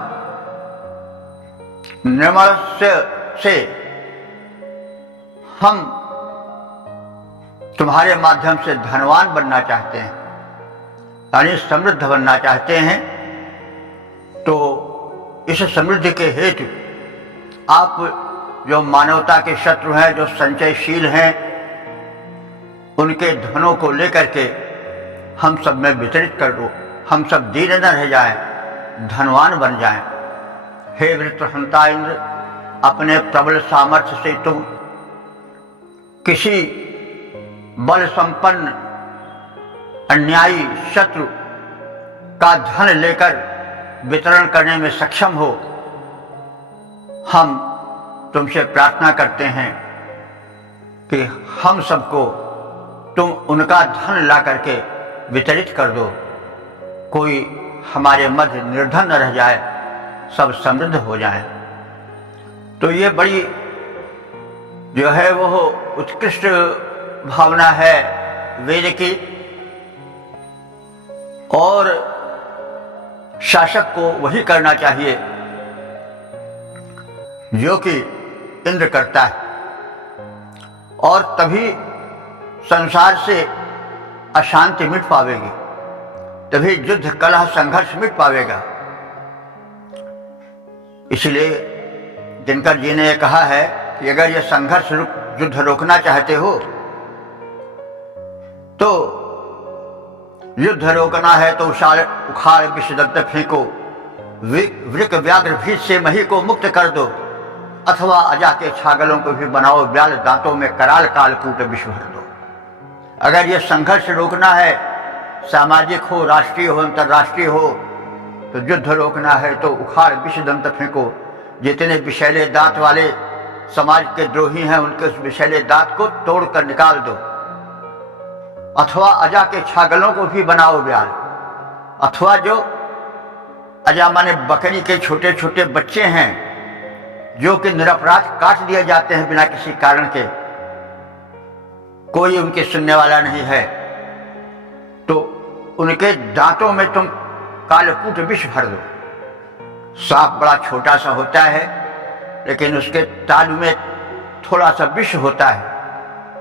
निर्मल से हम तुम्हारे माध्यम से धनवान बनना चाहते हैं, यानी समृद्ध बनना चाहते हैं। तो इस समृद्धि के हेतु आप जो मानवता के शत्रु हैं, जो संचयशील हैं, उनके धनों को लेकर के हम सब में वितरित कर दो, हम सब दीन न रह जाएं, धनवान बन जाएं। हे वृत्रहंता इंद्र, अपने प्रबल सामर्थ्य से तुम किसी बल संपन्न अन्यायी शत्रु का धन लेकर वितरण करने में सक्षम हो। हम तुमसे प्रार्थना करते हैं कि हम सबको तुम उनका धन ला करके वितरित कर दो, कोई हमारे मध्य निर्धन न रह जाए, सब समृद्ध हो जाए। तो ये बड़ी जो है वो उत्कृष्ट भावना है वेद की, और शासक को वही करना चाहिए जो कि इंद्र करता है, और तभी संसार से अशांति मिट पावेगी, तभी युद्ध कलह संघर्ष मिट पावेगा। इसलिए दिनकर जी ने कहा है कि अगर यह संघर्ष युद्ध रोकना चाहते हो तो युद्ध रोकना है तो उखाड़ विषदंत फेंको, वृक व्याघ्र भीत से मही को मुक्त कर दो, अथवा अजा के छागलों को भी बनाओ ब्याल दांतों में कराल कालकूट विश्व भर दो। अगर ये संघर्ष रोकना है, सामाजिक हो, राष्ट्रीय हो, अंतर्राष्ट्रीय हो, तो युद्ध रोकना है तो उखाड़ विषदंत फेंको। जितने विषैले दांत वाले समाज के द्रोही हैं उनके उस विषैले दांत को तोड़कर निकाल दो, अथवा अजा के छागलों को भी बनाओ ब्याल। अथवा जो अजा माने बकरी के छोटे छोटे बच्चे हैं जो कि निरपराध काट दिए जाते हैं बिना किसी कारण के, कोई उनके सुनने वाला नहीं है, तो उनके दांतों में तुम कालकूट विष भर दो। सांप बड़ा छोटा सा होता है लेकिन उसके तालू में थोड़ा सा विष होता है,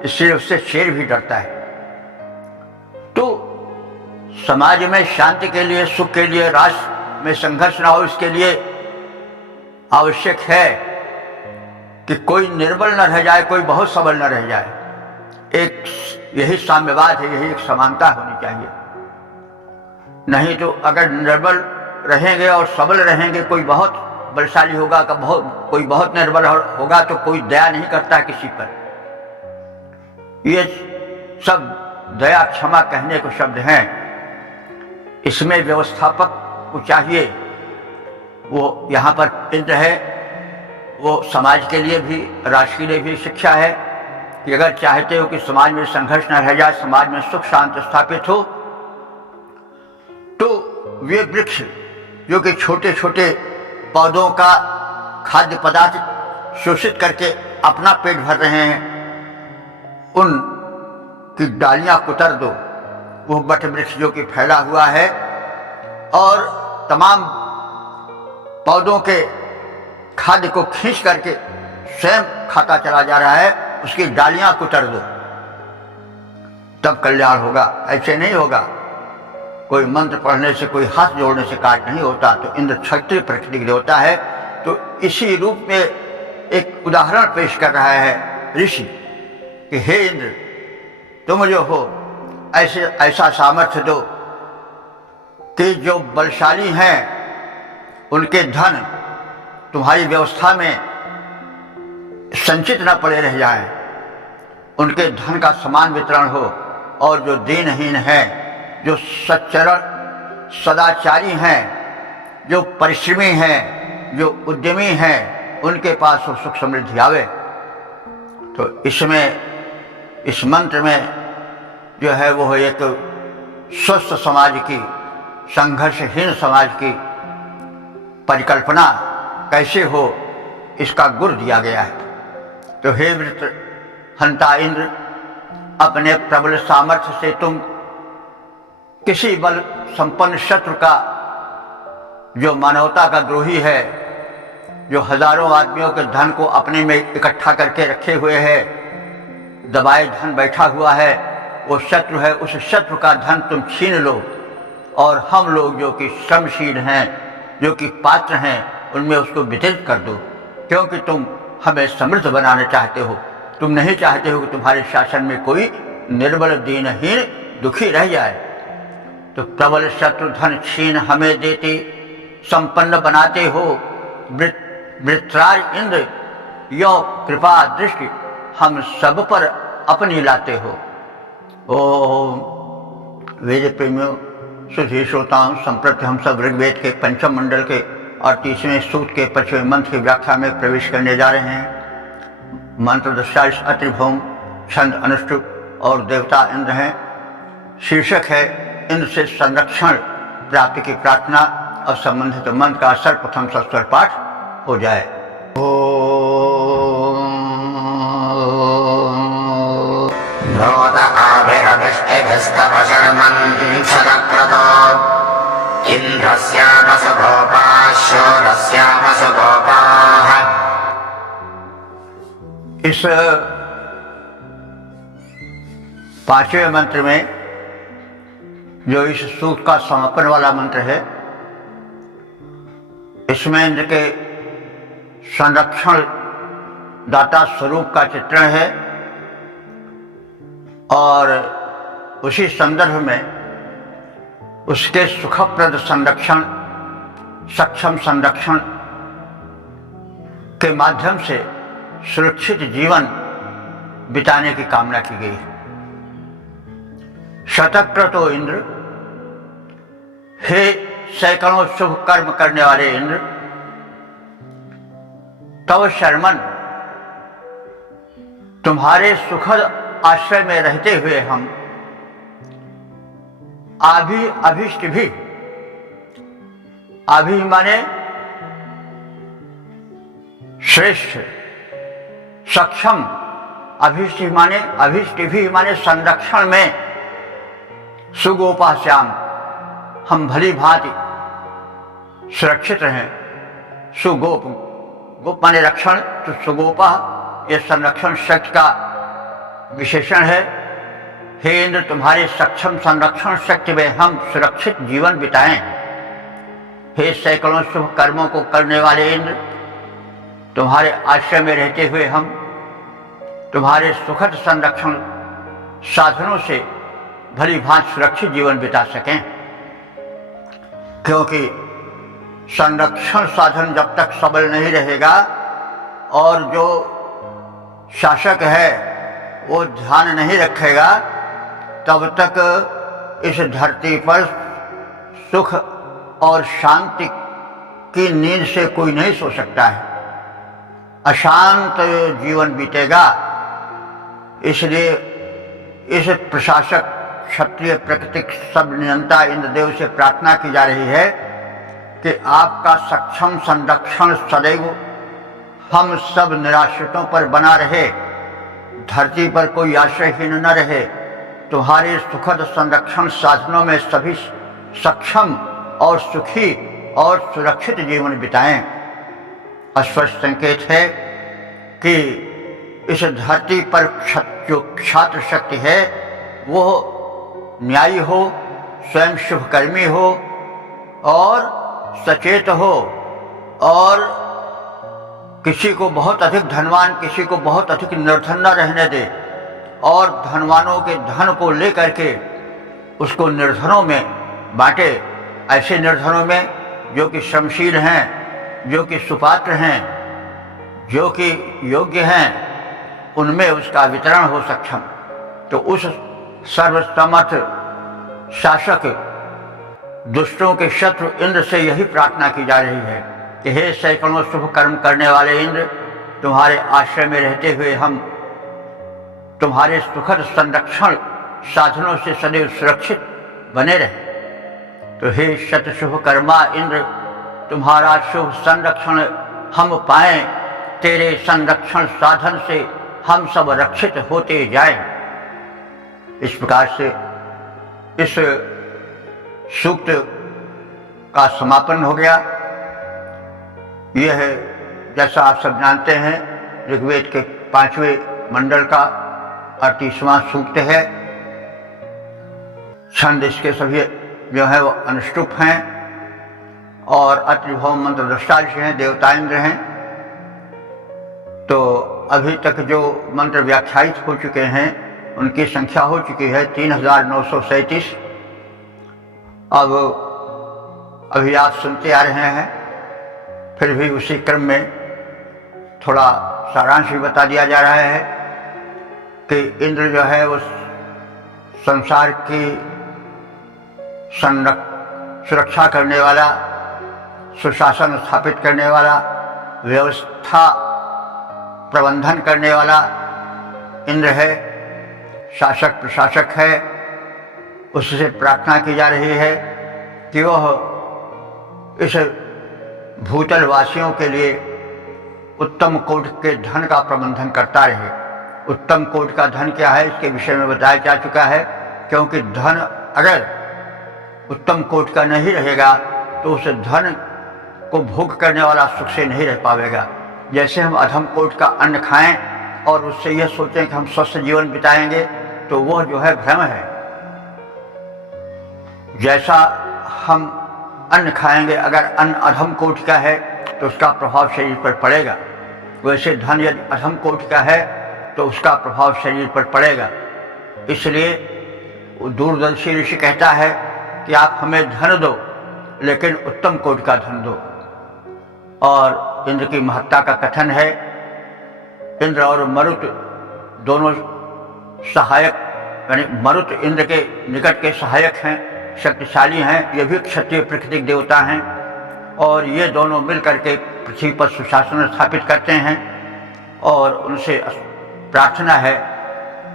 इसलिए उससे शेर भी डरता है। तो समाज में शांति के लिए, सुख के लिए, राष्ट्र में संघर्ष ना हो, इसके लिए आवश्यक है कि कोई निर्बल न रह जाए, कोई बहुत सबल न रह जाए। एक यही साम्यवाद है, यही एक समानता होनी चाहिए। नहीं तो अगर निर्बल रहेंगे और सबल रहेंगे, कोई बहुत बलशाली होगा, कोई बहुत निर्बल होगा, तो कोई दया नहीं करता किसी पर। ये सब दया क्षमा कहने को शब्द हैं। इसमें व्यवस्थापक को चाहिए, वो यहाँ पर इंद्र है, वो समाज के लिए भी, राष्ट्र के लिए भी शिक्षा है कि अगर चाहते हो कि समाज में संघर्ष न रह जाए, समाज में सुख शांति स्थापित हो, तो वे वृक्ष जो कि छोटे छोटे पौधों का खाद्य पदार्थ शोषित करके अपना पेट भर रहे हैं, उन की डालियां कुतर दो। वो बट वृक्ष जो कि फैला हुआ है और तमाम पौधों के खाद्य को खींच करके स्वयं खाता चला जा रहा है, उसकी डालियां कुतर दो, तब कल्याण होगा। ऐसे नहीं होगा। कोई मंत्र पढ़ने से, कोई हाथ जोड़ने से कार्य नहीं होता। तो इंद्र क्षत्रिय प्रकृति देवता है, तो इसी रूप में एक उदाहरण पेश कर रहा है ऋषि कि हे इंद्र, तुम जो हो ऐसा सामर्थ्य दो कि जो बलशाली हैं उनके धन तुम्हारी व्यवस्था में संचित न पड़े रह जाए, उनके धन का समान वितरण हो, और जो दीनहीन हैं, जो सच्चरण सदाचारी हैं, जो परिश्रमी हैं, जो उद्यमी हैं, उनके पास वो सुख समृद्धि आवे। तो इसमें, इस मंत्र में जो है वो एक स्वस्थ समाज की, संघर्षहीन समाज की परिकल्पना कैसे हो, इसका गुर दिया गया है। तो हे वृत्र हंता इंद्र, अपने प्रबल सामर्थ्य से तुम किसी बल संपन्न शत्रु का, जो मानवता का द्रोही है, जो हजारों आदमियों के धन को अपने में इकट्ठा करके रखे हुए है, दबाए धन बैठा हुआ है, वो शत्रु है, उस शत्रु का धन तुम छीन लो, और हम लोग जो कि श्रमशील हैं, जो कि पात्र हैं, उनमें उसको वितरित कर दो, क्योंकि तुम हमें समृद्ध बनाना चाहते हो। तुम नहीं चाहते हो कि तुम्हारे शासन में कोई निर्बल दीनहीन दुखी रह जाए। तो प्रबल शत्रु धन छीन हमें देते, संपन्न बनाते हो वृत्राज इंद्र, यो कृपा दृष्टि हम सब पर अपनी लाते हो। ओम वेद प्रेमियों, सुधी श्रोताओं, संप्रति हम सब ऋग्वेद के पंचम मंडल के 38वें सूक्त के 5वें मंत्र की व्याख्या में प्रवेश करने जा रहे हैं। मंत्र दशाइश अत्रिभौम, छंद अनुष्टुप और देवता इंद्र हैं। शीर्षक है इंद्र से संरक्षण प्राप्ति की प्रार्थना, और संबंधित मंत्र का सर्वप्रथम सस्वर पाठ हो जाए। इंद्रस्यामसु गोपाः शूरस्यामसु गोपाः। इस 5वें मंत्र में, जो इस सूक्त का समापन वाला मंत्र है, इसमें इंद्र के संरक्षण दाता स्वरूप का चित्रण है, और उसी संदर्भ में उसके सुखप्रद संरक्षण, सक्षम संरक्षण के माध्यम से सुरक्षित जीवन बिताने की कामना की गई। शतक्रतो इंद्र, हे सैकड़ों शुभ कर्म करने वाले इंद्र, तव शर्मन, तुम्हारे सुखद आश्रय में रहते हुए हम अभिष्ट भी, अभि माने श्रेष्ठ, सक्षम, अभिष्ट माने अभिष्ट भी माने संरक्षण में, सुगोपा श्याम, हम भली भांति सुरक्षित रहें। सुगोप, गोप माने रक्षण, तो सुगोपा ये संरक्षण शक्ति का विशेषण है। हे इंद्र, तुम्हारे सक्षम संरक्षण शक्ति में हम सुरक्षित जीवन बिताएं। हे सैकड़ों शुभ कर्मों को करने वाले इंद्र, तुम्हारे आश्रय में रहते हुए हम तुम्हारे सुखद संरक्षण साधनों से भली भांति सुरक्षित जीवन बिता सकें। क्योंकि संरक्षण साधन जब तक सबल नहीं रहेगा और जो शासक है वो ध्यान नहीं रखेगा, तब तक इस धरती पर सुख और शांति की नींद से कोई नहीं सो सकता है। अशांत जीवन बीतेगा। इसलिए इस प्रशासक, क्षत्रिय, प्राकृतिक सब नियंता इंद्रदेव से प्रार्थना की जा रही है कि आपका सक्षम संरक्षण सदैव हम सब निराश्रितों पर बना रहे, धरती पर कोई आश्रयहीन न रहे। तुम्हारे सुखद संरक्षण साधनों में सभी सक्षम और सुखी और सुरक्षित जीवन बिताएं। स्पष्ट संकेत है कि इस धरती पर जो क्षात्र शक्ति है वो न्यायी हो, स्वयं शुभकर्मी हो और सचेत हो, और किसी को बहुत अधिक धनवान, किसी को बहुत अधिक निर्धन न रहने दे, और धनवानों के धन को लेकर के उसको निर्धनों में बांटे। ऐसे निर्धनों में जो कि श्रमशील हैं, जो कि सुपात्र हैं, जो कि योग्य हैं, उनमें उसका वितरण हो सक्षम। तो उस सर्वसमर्थ शासक, दुष्टों के शत्रु इंद्र से यही प्रार्थना की जा रही है कि हे सैकड़ों शुभ कर्म करने वाले इंद्र, तुम्हारे आश्रय में रहते हुए हम तुम्हारे सुखद संरक्षण साधनों से सदैव सुरक्षित बने रहे। तो हे शत शुभ कर्मा इंद्र, तुम्हारा शुभ संरक्षण हम पाएं, तेरे संरक्षण साधन से हम सब रक्षित होते जाएं। इस प्रकार से इस सूक्त का समापन हो गया। यह जैसा आप सब जानते हैं ऋग्वेद के 5वें मंडल का 38वां सूक्त है। छंद इसके सभी जो है वो अनुष्टुप हैं और अत्रिभौम मंत्र दृष्टा ऋषि हैं, देवता इंद्र हैं। तो अभी तक जो मंत्र व्याख्यायित हो चुके हैं उनकी संख्या हो चुकी है 3937। अब अभी आप सुनते आ रहे हैं, फिर भी उसी क्रम में थोड़ा सारांश भी बता दिया जा रहा है कि इंद्र जो है वो संसार की सुरक्षा करने वाला, सुशासन स्थापित करने वाला, व्यवस्था प्रबंधन करने वाला इंद्र है, शासक प्रशासक है। उससे प्रार्थना की जा रही है कि वह इस भूतल वासियों के लिए उत्तम कोट के धन का प्रबंधन करता रहे। उत्तम कोट का धन क्या है इसके विषय में बताया जा चुका है, क्योंकि धन अगर उत्तम कोट का नहीं रहेगा तो उस धन को भोग करने वाला सुख से नहीं रह पाएगा। जैसे हम अधम कोट का अन्न खाएं और उससे यह सोचें कि हम स्वस्थ जीवन बिताएंगे, तो वह जो है भ्रम है। जैसा हम अन्न खाएंगे, अगर अन्न अधम कोट का है तो उसका प्रभाव शरीर पर पड़ेगा, वैसे धन यदि अधम कोट का है तो उसका प्रभाव शरीर पर पड़ेगा। इसलिए दूरदर्शी ऋषि कहता है कि आप हमें धन दो, लेकिन उत्तम कोटि का धन दो। और इंद्र की महत्ता का कथन है, इंद्र और मरुत दोनों सहायक, यानी मरुत इंद्र के निकट के सहायक हैं, शक्तिशाली हैं। ये भी क्षत्रिय प्राकृतिक देवता हैं और ये दोनों मिलकर के पृथ्वी पर सुशासन स्थापित करते हैं। और उनसे प्रार्थना है,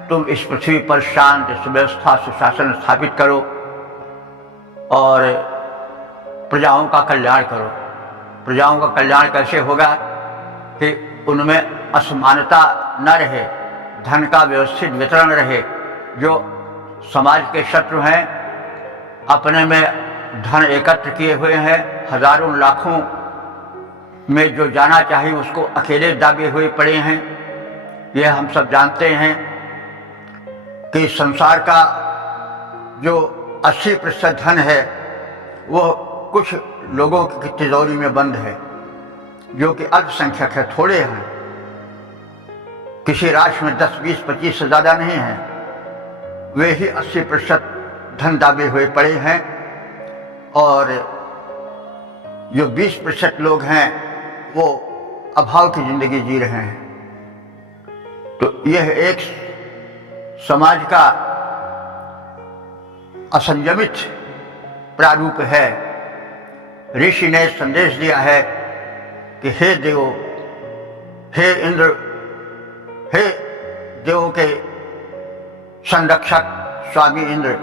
तुम इस पृथ्वी पर शांति, सुव्यवस्था, सुशासन स्थापित करो और प्रजाओं का कल्याण करो। प्रजाओं का कल्याण कैसे होगा कि उनमें असमानता न रहे, धन का व्यवस्थित वितरण रहे। जो समाज के शत्रु हैं, अपने में धन एकत्र किए हुए हैं, हजारों लाखों में जो जाना चाहिए उसको अकेले दाबे हुए पड़े हैं। यह हम सब जानते हैं कि संसार का जो 80% धन है वो कुछ लोगों की तिजोरी में बंद है, जो कि अल्पसंख्यक है, थोड़े हैं। किसी राष्ट्र में 10, 20, 25 से ज़्यादा नहीं है। वे ही 80% धन दाबे हुए पड़े हैं और जो 20% लोग हैं वो अभाव की जिंदगी जी रहे हैं। तो यह एक समाज का असंयमित प्रारूप है। ऋषि ने संदेश दिया है कि हे देवों, हे इंद्र, हे देवों के संरक्षक स्वामी इंद्र,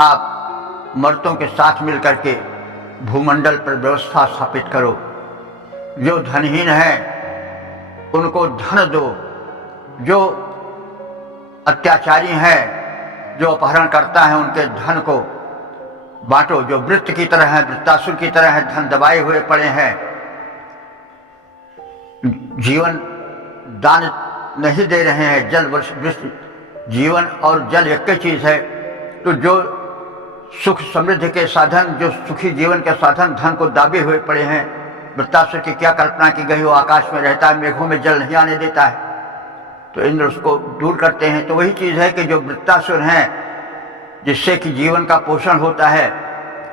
आप मर्तों के साथ मिलकर के भूमंडल पर व्यवस्था स्थापित करो। जो धनहीन है उनको धन दो, जो अत्याचारी हैं, जो अपहरण करता है, उनके धन को बांटो। जो वृत्त की तरह है, वृत्तासुर की तरह है, धन दबाए हुए पड़े हैं, जीवन दान नहीं दे रहे हैं। जल वृक्ष, जीवन और जल एक ही चीज है। तो जो सुख समृद्धि के साधन, जो सुखी जीवन के साधन धन को दाबे हुए पड़े हैं, वृत्तासुर की क्या कल्पना की गई हो, आकाश में रहता है, मेघों में जल नहीं आने देता है, तो इंद्र उसको दूर करते हैं। तो वही चीज है कि जो वृत्तासुर हैं, जिससे कि जीवन का पोषण होता है,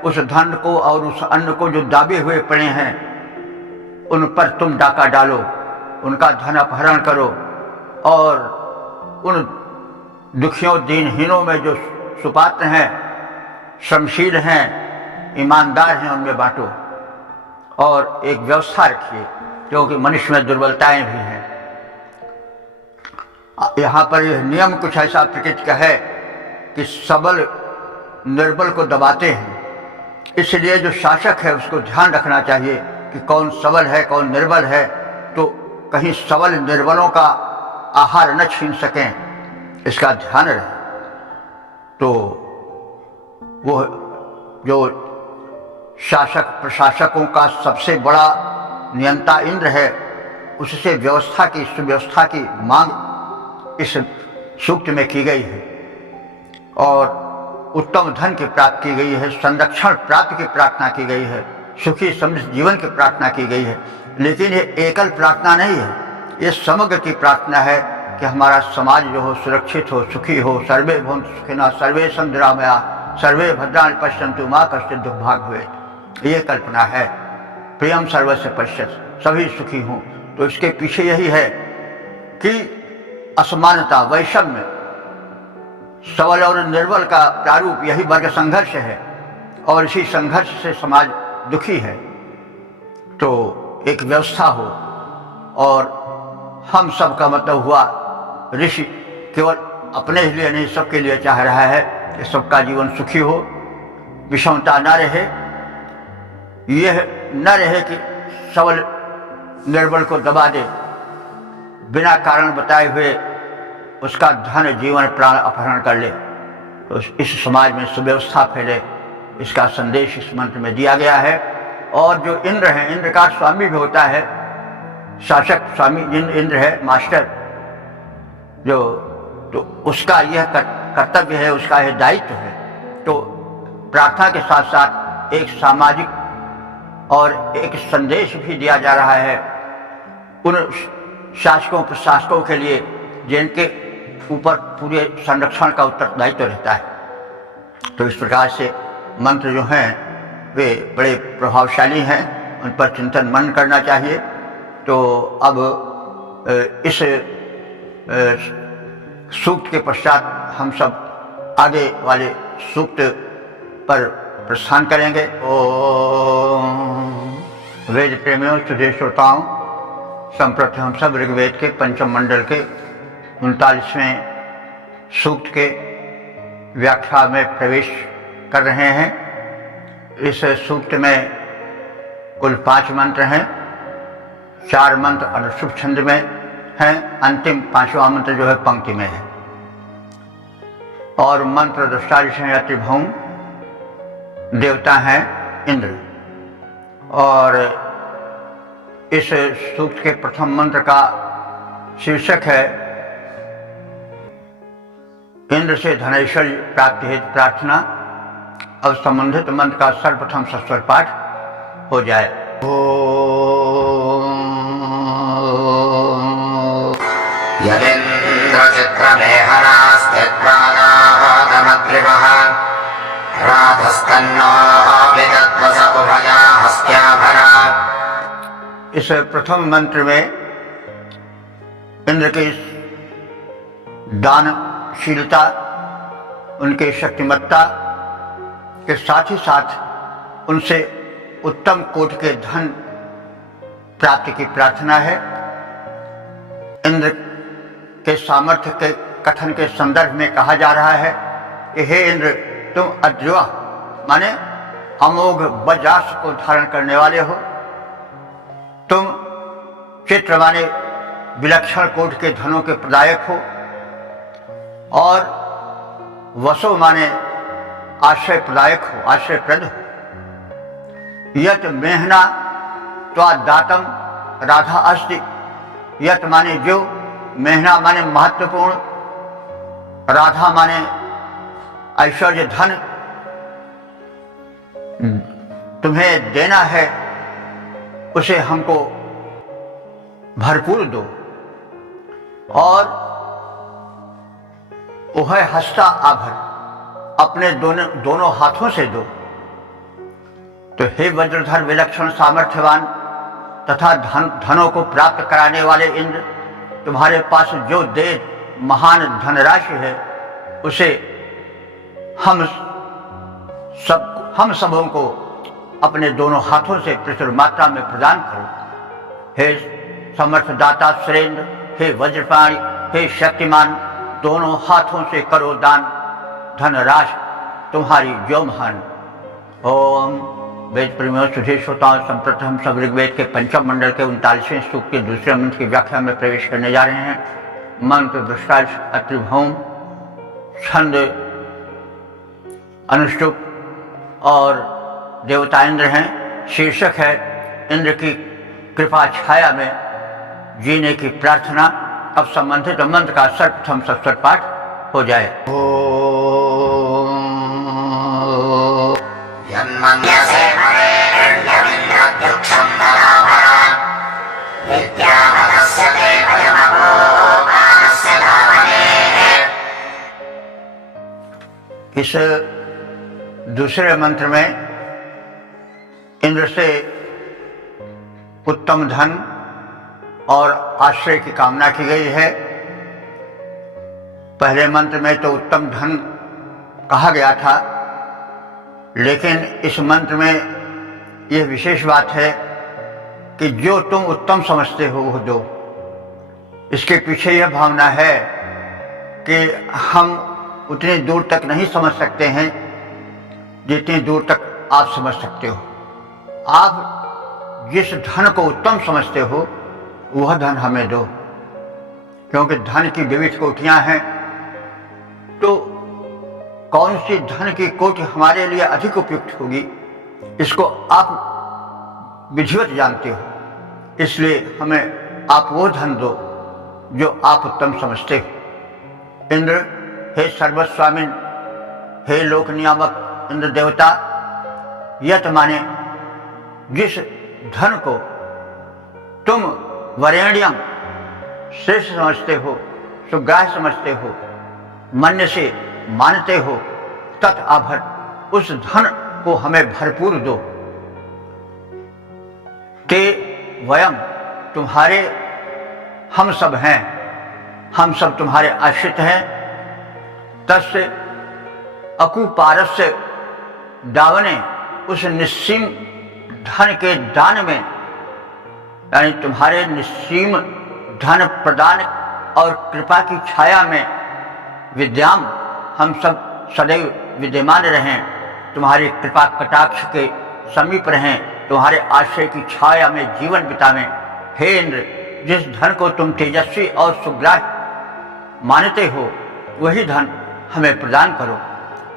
उस धन को और उस अन्न को जो दाबे हुए पड़े हैं, उन पर तुम डाका डालो, उनका धन अपहरण करो और उन दुखियों, दीनहीनों में जो सुपात्र हैं, श्रमशील हैं, ईमानदार हैं, उनमें बांटो और एक व्यवस्था रखिए, क्योंकि मनुष्य में दुर्बलताएं भी हैं। यहाँ पर यह नियम कुछ ऐसा प्रकृति का है कि सबल निर्बल को दबाते हैं। इसलिए जो शासक है उसको ध्यान रखना चाहिए कि कौन सबल है, कौन निर्बल है, तो कहीं सबल निर्बलों का आहार न छीन सकें, इसका ध्यान रहे। तो वो जो शासक प्रशासकों का सबसे बड़ा नियंता इंद्र है, उससे व्यवस्था की, सुव्यवस्था की मांग इस सूक्त में की गई है और उत्तम धन की प्राप्ति की गई है, संरक्षण प्राप्ति की प्रार्थना की गई है, सुखी समृद्ध जीवन की प्रार्थना की गई है। लेकिन ये एकल प्रार्थना नहीं है, ये समग्र की प्रार्थना है कि हमारा समाज जो हो सुरक्षित हो, सुखी हो। सर्वे भवन्तु सुखिनः, सर्वे सन्तु निरामयाः, सर्वे भद्राणि पश्यन्तु मा कश्चित् दुर्भाग् भवेत्। ये कल्पना है, प्रियम सर्वस्य पश्यत्, सभी सुखी हों। तो इसके पीछे यही है कि असमानता, वैषम्य, सबल और निर्बल का प्रारूप यही वर्ग संघर्ष है और इसी संघर्ष से समाज दुखी है। तो एक व्यवस्था हो और हम सब का मतलब हुआ, ऋषि केवल अपने ही लिए नहीं, सबके लिए चाह रहा है कि सबका जीवन सुखी हो, विषमता न रहे। यह न रहे कि सबल निर्बल को दबा दे, बिना कारण बताए हुए उसका धन, जीवन, प्राण अपहरण कर ले। तो इस समाज में सुव्यवस्था फैले, इसका संदेश इस मंत्र में दिया गया है। और जो इंद्र है, इंद्र का स्वामी भी होता है, शासक स्वामी इंद्र है, मास्टर जो, तो उसका यह कर्तव्य है, उसका यह दायित्व है। तो प्रार्थना के साथ साथ एक सामाजिक और एक संदेश भी दिया जा रहा है उन शासकों प्रशासकों के लिए जिनके ऊपर पूरे संरक्षण का उत्तरदायित्व रहता है। तो इस प्रकार से मंत्र जो हैं वे बड़े प्रभावशाली हैं, उन पर चिंतन मनन करना चाहिए। तो अब इस सूक्त के पश्चात हम सब आगे वाले सूक्त पर प्रस्थान करेंगे। ओम वेद प्रेमियों, सुधे श्रोताओं, संप्रति हम सब ऋग्वेद के पंचम मंडल के 39वें सूक्त के व्याख्या में प्रवेश कर रहे हैं। इस सूक्त में कुल 5 मंत्र हैं। 4 मंत्र अनुष्टुप छंद में हैं, अंतिम 5वां मंत्र जो है पंक्ति में है। और मंत्र दृष्टारिष हैं त्रिभुवन, देवता हैं इंद्र। और इस सूक्त के प्रथम मंत्र का शीर्षक है इंद्र से धनैश्वर्य प्राप्ति हेतु प्रार्थना। अब संबंधित मंत्र का सर्वप्रथम सस्वर पाठ हो जाए। इस प्रथम मंत्र में इंद्र की दानशीलता, उनके शक्तिमत्ता के साथ ही साथ उनसे उत्तम कोटि के धन प्राप्ति की प्रार्थना है। इंद्र के सामर्थ्य के कथन के संदर्भ में कहा जा रहा है कि हे इंद्र, तुम अद्वा माने अमोघ वज्रास्त्र को धारण करने वाले हो। तुम चित्र माने विलक्षण कोटि के धनों के प्रदायक हो। और वसो माने आश्रय प्रदायक हो, आश्रयप्रद हो। यत मेहना त्वा दातम राधा अस्ति। यत माने जो, मेहना माने महत्वपूर्ण, राधा माने ऐश्वर्य धन तुम्हें देना है, उसे हमको भरपूर दो। और उभय हस्ता आभर, अपने दोनों हाथों से दो। तो हे वज्रधर, विलक्षण सामर्थ्यवान तथा धनों को प्राप्त कराने वाले इंद्र, तुम्हारे पास जो दे महान धनराशि है, उसे हम सबों को अपने दोनों हाथों से प्रचुर मात्रा में प्रदान करो। हे समर्थदाता सुरेंद्र, हे वज्रपाणी, हे शक्तिमान, दोनों हाथों से करो दान, धनराशि तुम्हारी जो महान। ओम वेद प्रेमियों, सुधे श्रोताओं, संप्रति हम सब ऋग्वेद के पंचम मंडल के 39वें सूक्त के दूसरे मंत्र की व्याख्या में प्रवेश करने जा रहे हैं। मंत्र दृष्टारिष त्रिभुवन, छंद अनुष्टुप और देवता इंद्र हैं। शीर्षक है इंद्र की कृपा छाया में जीने की प्रार्थना। अब संबंधित मंत्र का सर्वप्रथम सस्वर पाठ हो जाए। इस दूसरे मंत्र में इंद्र से उत्तम धन और आश्रय की कामना की गई है। पहले मंत्र में तो उत्तम धन कहा गया था, लेकिन इस मंत्र में यह विशेष बात है कि जो तुम उत्तम समझते हो वो दो। इसके पीछे यह भावना है कि हम उतनी दूर तक नहीं समझ सकते हैं जितनी दूर तक आप समझ सकते हो। आप जिस धन को उत्तम समझते हो वह धन हमें दो, क्योंकि धन की विविध कोटियां हैं। तो कौन सी धन की कोटि हमारे लिए अधिक उपयुक्त होगी, इसको आप विधिवत जानते हो। इसलिए हमें आप वो धन दो जो आप उत्तम समझते हो। इंद्र, हे सर्वस्वामिन, हे लोक नियामक इंद्र देवता, यत माने जिस धन को तुम वरेण्यम श्रेष्ठ समझते हो, सुग्राह्य समझते हो, मन्य से मानते हो, तत् आभर, उस धन को हमें भरपूर दो। ते वयम, तुम्हारे हम सब हैं, हम सब तुम्हारे आश्रित हैं। तस्य अकुपारस्य दावने, उस निस्सीम धन के दान में, यानी तुम्हारे निस्सीम धन प्रदान और कृपा की छाया में विद्याम, हम सब सदैव विद्यमान रहें, तुम्हारी कृपा कटाक्ष के समीप रहें, तुम्हारे आश्रय की छाया में जीवन बितावें। हे इंद्र, जिस धन को तुम तेजस्वी और सुग्राह्य मानते हो वही धन हमें प्रदान करो।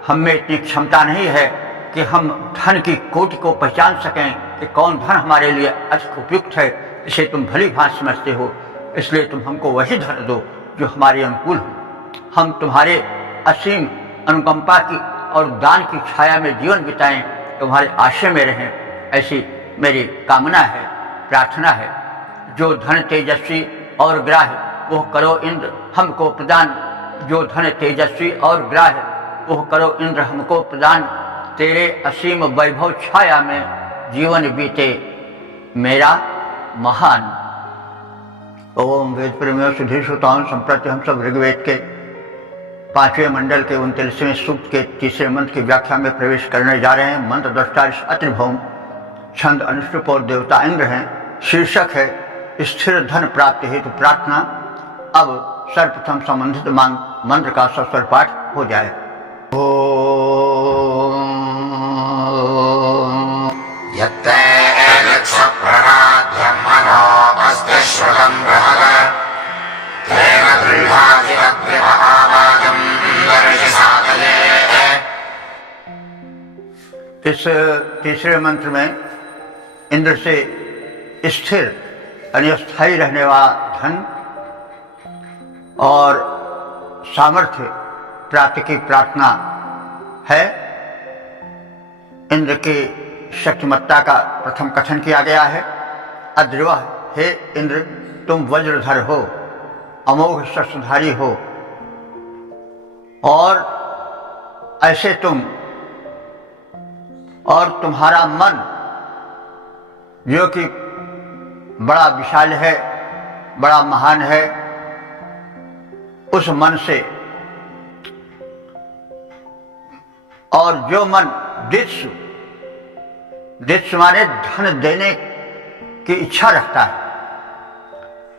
हम में इतनी क्षमता नहीं है कि हम धन की कोटि को पहचान सकें कि कौन धन हमारे लिए अधिक उपयुक्त है। इसे तुम भली भांति समझते हो, इसलिए तुम हमको वही धन दो जो हमारे अनुकूल हो। हम तुम्हारे असीम अनुकंपा की और दान की छाया में जीवन बिताएं, तुम्हारे आश्रय में रहें, ऐसी मेरी कामना है, प्रार्थना है। जो धन तेजस्वी और ग्राह्य वो करो इंद्र हमको प्रदान, जो धन तेजस्वी और ग्राह्य वो करो इंद्र हमको प्रदान। तेरे असीम वैभव छाया में जीवन बीते मेरा महान। ओम वेद प्रेमियों सुधीर श्रोताओं, संप्रति हम सब ऋग्वेद के 5वें मंडल के 39वें सूक्त के 3रे मंत्र की व्याख्या में प्रवेश करने जा रहे हैं। मंत्र द्रष्टा अत्रि भौम, छंद अनुष्टुप और देवता इंद्र हैं। शीर्षक है स्थिर धन प्राप्ति हेतु प्रार्थना। अब सर्वप्रथम संबंधित मंत्र का सस्वर पाठ हो जाए। इस तीसरे मंत्र में इंद्र से स्थिर यानी स्थायी रहने वाला धन और सामर्थ्य प्राप्ति की प्रार्थना है। इंद्र की शक्तिमत्ता का प्रथम कथन किया गया है। अद्रिवः, हे इंद्र, तुम वज्रधर हो, अमोघ शस्त्रधारी हो, और ऐसे तुम और तुम्हारा मन जो कि बड़ा विशाल है, बड़ा महान है, उस मन से, और जो मन दित्सु, दित्सु माने धन देने की इच्छा रखता है,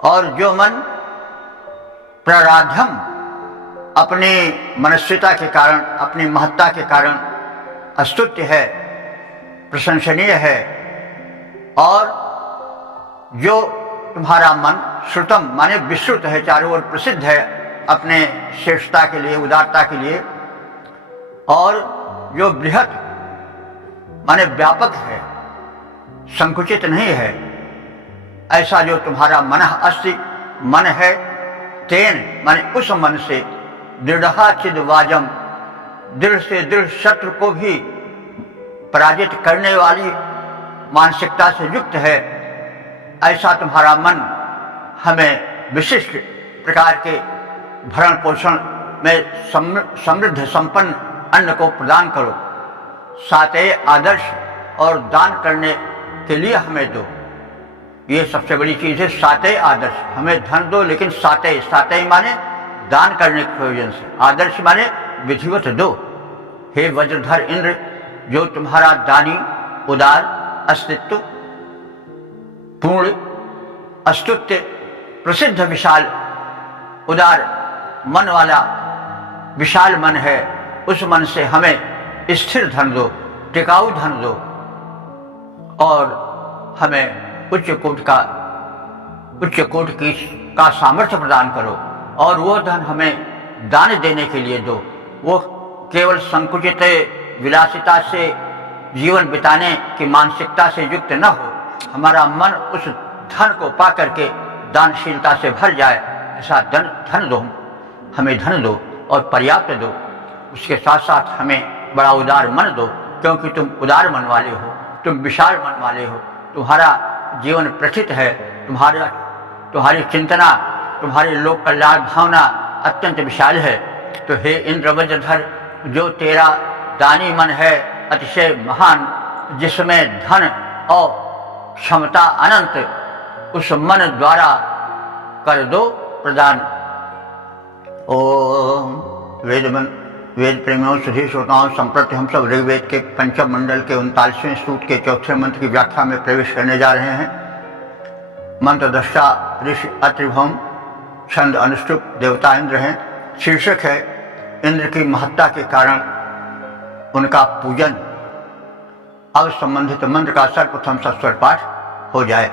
और जो मन प्रराध्यम, अपनी मनस्विता के कारण, अपनी महत्ता के कारण स्तुत्य है, प्रशंसनीय है, और जो तुम्हारा मन श्रुतम माने विश्रुत है, चारों ओर प्रसिद्ध है अपने श्रेष्ठता के लिए, उदारता के लिए, और जो बृहत माने व्यापक है, संकुचित नहीं है, ऐसा जो तुम्हारा मन अस्ति मन है, तेन माने उस मन से दृढ़ा चिदवाजम, दृढ़ से दृढ़ शत्रु को भी पराजित करने वाली मानसिकता से युक्त है, ऐसा तुम्हारा मन हमें विशिष्ट प्रकार के भरण पोषण में समृद्ध संपन्न अन्न को प्रदान करो। सातय आदर्श और दान करने के लिए हमें दो, ये सबसे बड़ी चीज है। सातय आदर्श, हमें धन दो, लेकिन सातय, सातय माने दान करने के प्रयोजन से, आदर्श माने विधिवत दो। हे वज्रधर इंद्र, जो तुम्हारा दानी, उदार, अस्तित्व पूर्ण, अस्तुत्य, प्रसिद्ध, विशाल, उदार मन वाला विशाल मन है, उस मन से हमें स्थिर धन दो, टिकाऊ धन दो, और हमें उच्च कोटि का सामर्थ्य प्रदान करो, और वो धन हमें दान देने के लिए दो। वो केवल संकुचित विलासिता से जीवन बिताने की मानसिकता से युक्त न हो, हमारा मन उस धन को पा करके दानशीलता से भर जाए, ऐसा धन दो, हमें धन दो और पर्याप्त दो। उसके साथ साथ हमें बड़ा उदार मन दो, क्योंकि तुम उदार मन वाले हो, तुम विशाल मन वाले हो, तुम्हारा जीवन प्रथित है, तुम्हारी चिंतना, तुम्हारी लोक कल्याण भावना अत्यंत विशाल है। तो हे इंद्र वज्रधर, जो तेरा दानी मन है, अतिशय महान, जिसमें धन और क्षमता अनंत, उस मन द्वारा कर दो प्रदान। ओम वेद प्रेमियों, सुधी श्रोताओं, संप्रति हम सब ऋग्वेद के पंचम मंडल के 39वें सूक्त के चौथे मंत्र की व्याख्या में प्रवेश करने जा रहे हैं। मंत्र दृष्टा ऋषि अत्रिभौम, छंद अनुष्टुप, देवता इंद्र हैं। शीर्षक है इंद्र की महत्ता के कारण उनका पूजन। अब संबंधित मंत्र का सर्वप्रथम सस्वर पाठ हो जाए।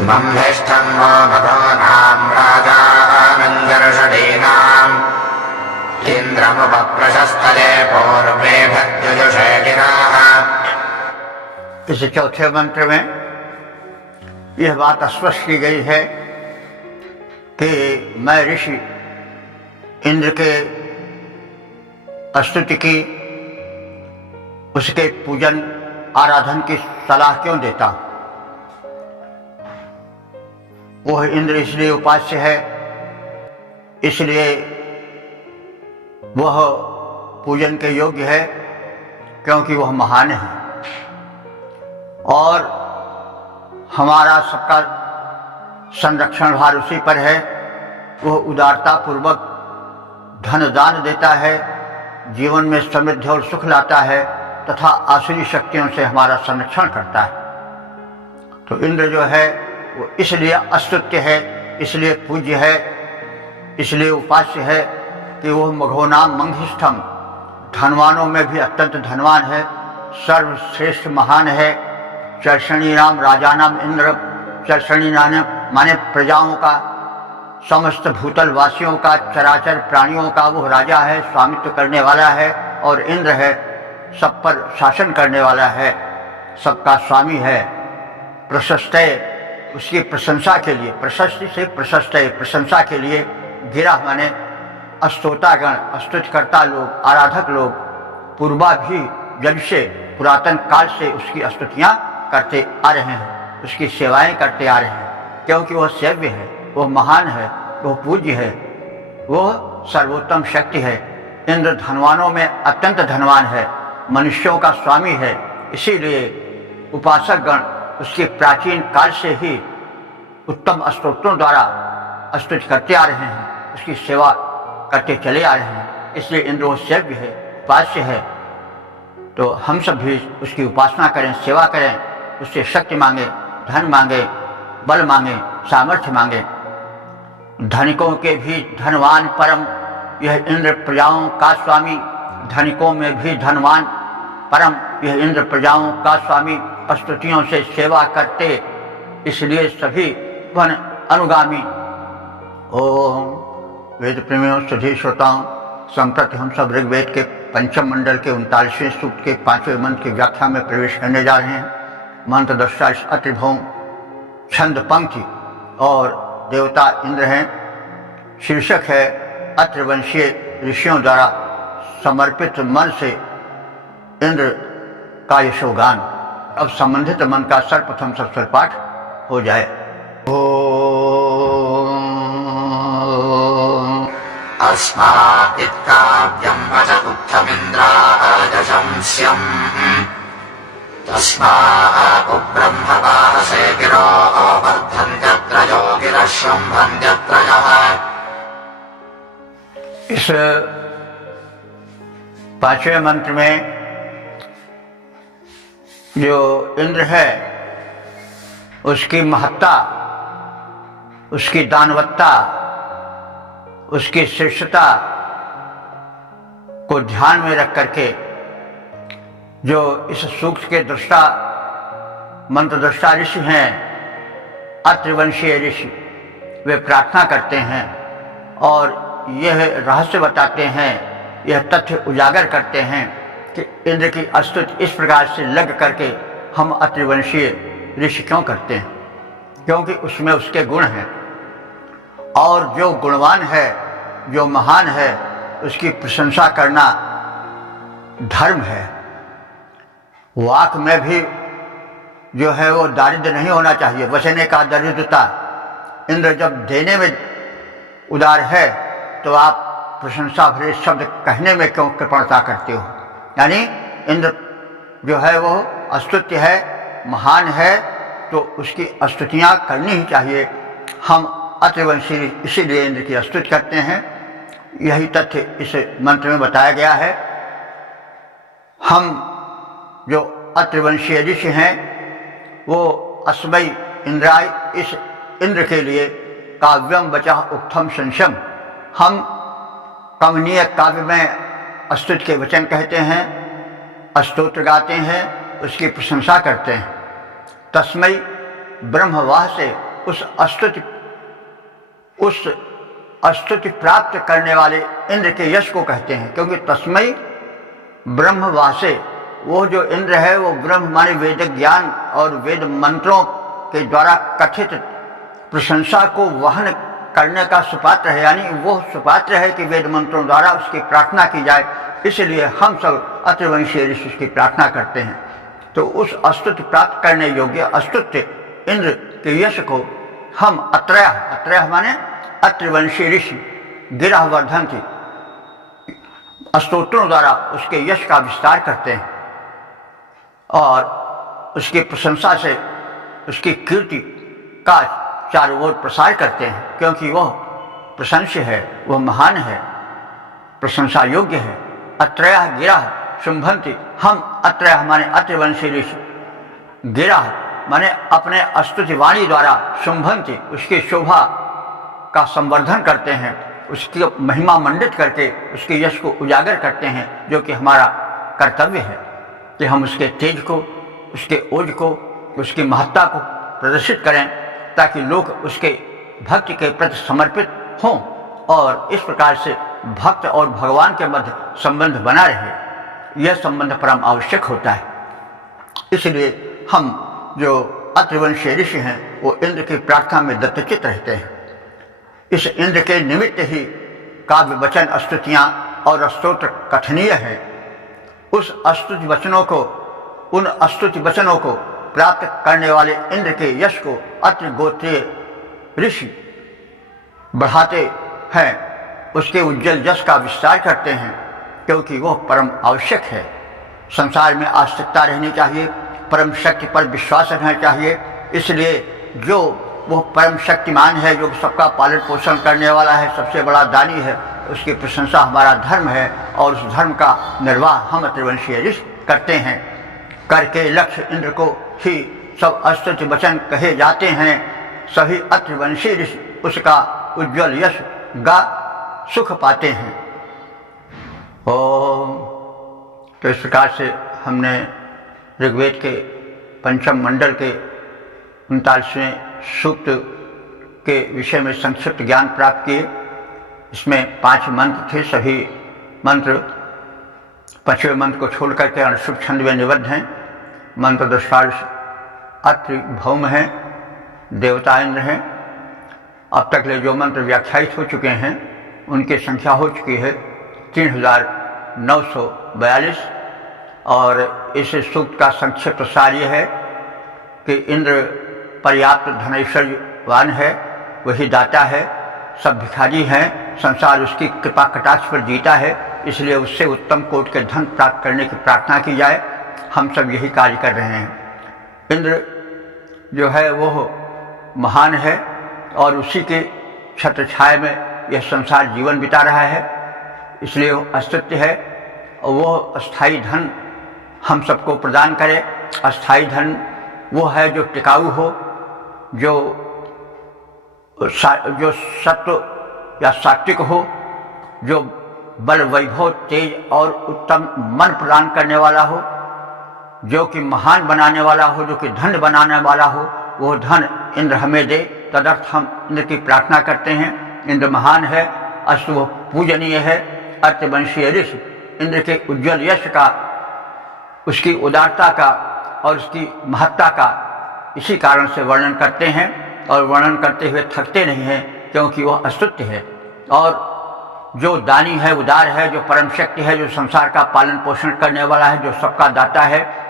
ब्रह्मेष्ठं वो भगवानां राजानन्दर्षडीनाम् इन्द्रमुपप्रशस्तये पूर्वेभ्यजुषे गिराः। इस चौथे मंत्र में यह बात स्पष्ट की गई है कि मैं ऋषि इंद्र के स्तुति की, उसके पूजन आराधन की सलाह क्यों देता हूं। वह इंद्र इसलिए उपास्य है, इसलिए वह पूजन के योग्य है क्योंकि वह महान है और हमारा सबका संरक्षण भार उसी पर है। वह उदारता पूर्वक धन दान देता है, जीवन में समृद्धि और सुख लाता है तथा आसुरी शक्तियों से हमारा संरक्षण करता है। तो इंद्र जो है वो इसलिए अस्तुत्य है, इसलिए पूज्य है, इसलिए उपास्य है कि वह मघोनाम मंगिष्ठम, धनवानों में भी अत्यंत धनवान है, सर्वश्रेष्ठ महान है। चर्षणी नाम राजानाम इंद्र, चर्षणी नाम माने प्रजाओं का, समस्त भूतल वासियों का, चराचर प्राणियों का वह राजा है, स्वामित्व करने वाला है। और इंद्र है, सब पर शासन करने वाला है, सबका स्वामी है। प्रशस्त उसकी प्रशंसा के लिए, प्रशस्ति से प्रशस्त, प्रशंसा के लिए गिरा माने स्तोतागण, स्तुतिकर्ता लोग, आराधक लोग पूर्वा भी जब से पुरातन काल से उसकी स्तुतियाँ करते आ रहे हैं, उसकी सेवाएं करते आ रहे हैं, क्योंकि वह सेव्य है, वह महान है, वह पूज्य है, वह सर्वोत्तम शक्ति है। इंद्र धनवानों में अत्यंत धनवान है, मनुष्यों का स्वामी है। इसीलिए उपासक गण उसके प्राचीन काल से ही उत्तम स्तोत्रों द्वारा स्तुति करते आ रहे हैं, उसकी सेवा करते चले आ रहे हैं। इसलिए इंद्र वो सेव्य है, उपास्य है। तो हम सब भी उसकी उपासना करें, सेवा करें, उससे शक्ति मांगे, धन मांगे, बल मांगे, सामर्थ्य मांगे। धनिकों के भी धनवान परम यह इंद्र प्रजाओं का स्वामी, धनिकों में भी धनवान परम यह इंद्र प्रजाओं का स्वामी, स्तुतियों से सेवा करते, इसलिए सभी वन अनुगामी। ओम वेद प्रेमियों, सुधी श्रोताओं, संप्रति हम सब ऋग्वेद के पंचम मंडल के 39वें सूक्त के 5वें मंत्र की व्याख्या में प्रवेश करने जा रहे हैं। मंत्र दृष्टा अत्रिभौम, छंद पंक्ति और देवता इंद्र हैं। शीर्षक है अत्रिवंशीय ऋषियों द्वारा समर्पित मन से इंद्र का यशोगान। अब संबंधित मन का सर्वप्रथम सस्वर पाठ हो जाए। अस्मादित्काव्यं वचगुप्तमिन्द्राजशंस्यम् तस्मात् ब्रह्मवाहसे गिरो वर्धन्त्यत्र योगिनः शुम्भन्त्यत्र यः। इस 5वें मंत्र में जो इंद्र है उसकी महत्ता, उसकी दानवत्ता, उसकी श्रेष्ठता को ध्यान में रख करके जो इस सूक्त के दृष्टा मंत्र दृष्टा ऋषि हैं, अत्रिवंशीय ऋषि, वे प्रार्थना करते हैं और यह रहस्य बताते हैं, यह तथ्य उजागर करते हैं कि इंद्र की स्तुति इस प्रकार से लग करके हम अत्रिवंशीय ऋषि क्यों करते हैं, क्योंकि उसमें उसके गुण हैं। और जो गुणवान है, जो महान है, उसकी प्रशंसा करना धर्म है। वाक में भी जो है वो दारिद्र्य नहीं होना चाहिए, बचने का दरिद्रता। इंद्र जब देने में उदार है तो आप प्रशंसा भरे शब्द कहने में क्यों कृपणता करते हो। यानी इंद्र जो है वो स्तुत्य है, महान है, तो उसकी स्तुतियाँ करनी ही चाहिए। हम अत्रिवंशी इसीलिए इंद्र की स्तुति करते हैं। यही तथ्य इस मंत्र में बताया गया है। हम जो अत्रिवंशीय ऋषि हैं वो अस्मै इंद्राय, इस इंद्र के लिए काव्यम वचः उक्थम संशम, हम कमनीय काव्य में स्तुति के वचन कहते हैं, स्तोत्र गाते हैं, उसकी प्रशंसा करते हैं। तस्मै ब्रह्मवाह से उस स्तुति प्राप्त करने वाले इंद्र के यश को कहते हैं, क्योंकि तस्मै ब्रह्मवाह से, वो जो इंद्र है वो ब्रह्म माने वेद ज्ञान और वेद मंत्रों के द्वारा कथित प्रशंसा को वहन करने का सुपात्र है। यानी वो सुपात्र है कि वेद मंत्रों द्वारा उसकी प्रार्थना की जाए, इसलिए हम सब अत्रिवंशीय ऋषि की प्रार्थना करते हैं। तो उस स्तुति प्राप्त करने योग्य स्तुत्य इंद्र के यश को हम अत्रयः माने अत्रिवंशीय ऋषि गिरह वर्धन्ति, स्तोत्रों द्वारा उसके यश का विस्तार करते हैं और उसकी प्रशंसा से उसकी कीर्ति का चारों ओर प्रसार करते हैं, क्योंकि वह प्रशंस्य है, वह महान है, प्रशंसा योग्य है। अत्रयः गिरः शुंभन्ति, हम अत्रयः माने अत्रिवंशी ऋषि, गिरः माने अपने स्तुति वाणी द्वारा, शुंभन्ति उसकी शोभा का संवर्धन करते हैं, उसकी महिमा मंडित करके उसके यश को उजागर करते हैं, जो कि हमारा कर्तव्य है कि हम उसके तेज को, उसके ओज को, उसकी महत्ता को प्रदर्शित करें, ताकि लोग उसके भक्ति के प्रति समर्पित हों और इस प्रकार से भक्त और भगवान के मध्य संबंध बना रहे। यह संबंध परम आवश्यक होता है। इसलिए हम जो अत्रिवंशीय ऋषि हैं वो इंद्र की प्रार्थना में दत्तचित रहते हैं। इस इंद्र के निमित्त ही काव्य वचन, स्तुतियाँ और स्तोत्र कथनीय है। उस स्तुति वचनों को, उन स्तुति वचनों को प्राप्त करने वाले इंद्र के यश को अत्रि गोत्रीय ऋषि बढ़ाते हैं, उसके उज्जवल यश का विस्तार करते हैं, क्योंकि वह परम आवश्यक है। संसार में आस्तिकता रहनी चाहिए, परम शक्ति पर विश्वास रखना चाहिए। इसलिए जो वह परम शक्तिमान है, जो सबका पालन पोषण करने वाला है, सबसे बड़ा दानी है, उसकी प्रशंसा हमारा धर्म है और उस धर्म का निर्वाह हम अत्रिवंशीय ऋषि करते हैं। करके लक्ष्य इंद्र को ही सब स्तुति वचन कहे जाते हैं। सभी अत्रिवंशीय ऋषि उसका उज्ज्वल यश गा सुख पाते हैं। ओम। तो इस प्रकार से हमने ऋग्वेद के पंचम मंडल के 39वें सूक्त के विषय में संक्षिप्त ज्ञान प्राप्त किए। इसमें 5 मंत्र थे। सभी मंत्र 5वें मंत्र को छोड़ करके अनुष्ठुप छंद में निबद्ध हैं। मंत्र दशांश अत्रि भौम हैं, देवता इंद्र हैं। अब तक ले जो मंत्र व्याख्यायित हो चुके हैं उनकी संख्या हो चुकी है 3942। और इस सूक्त का संक्षिप्त सार यह है कि इंद्र पर्याप्त धनैश्वर्यवान है, वही दाता है, सब भिखारी हैं, संसार उसकी कृपा कटाक्ष पर जीता है, इसलिए उससे उत्तम कोटि के धन प्राप्त करने की प्रार्थना की जाए। हम सब यही कार्य कर रहे हैं। इंद्र जो है वो महान है और उसी के छत्र छाया में यह संसार जीवन बिता रहा है, इसलिए वो अस्तित्व है। और वो अस्थाई धन हम सबको प्रदान करे। अस्थाई धन वो है जो टिकाऊ हो, जो सत्व या सात्विक हो, जो बल वैभव तेज और उत्तम मन प्रदान करने वाला हो, जो कि महान बनाने वाला हो, जो कि धन बनाने वाला हो। वो धन इंद्र हमें दे, तदर्थ हम इंद्र की प्रार्थना करते हैं। इंद्र महान है, अस्तु वो पूजनीय है। अत्रिवंशीय ऋषि इंद्र के उज्ज्वल यश का, उसकी उदारता का और उसकी महत्ता का इसी कारण से वर्णन करते हैं और वर्णन करते हुए थकते नहीं हैं, क्योंकि वह अस्तुत्य है। और जो दानी है, उदार है, जो परम शक्ति है, जो संसार का पालन पोषण करने वाला है, जो सबका दाता है,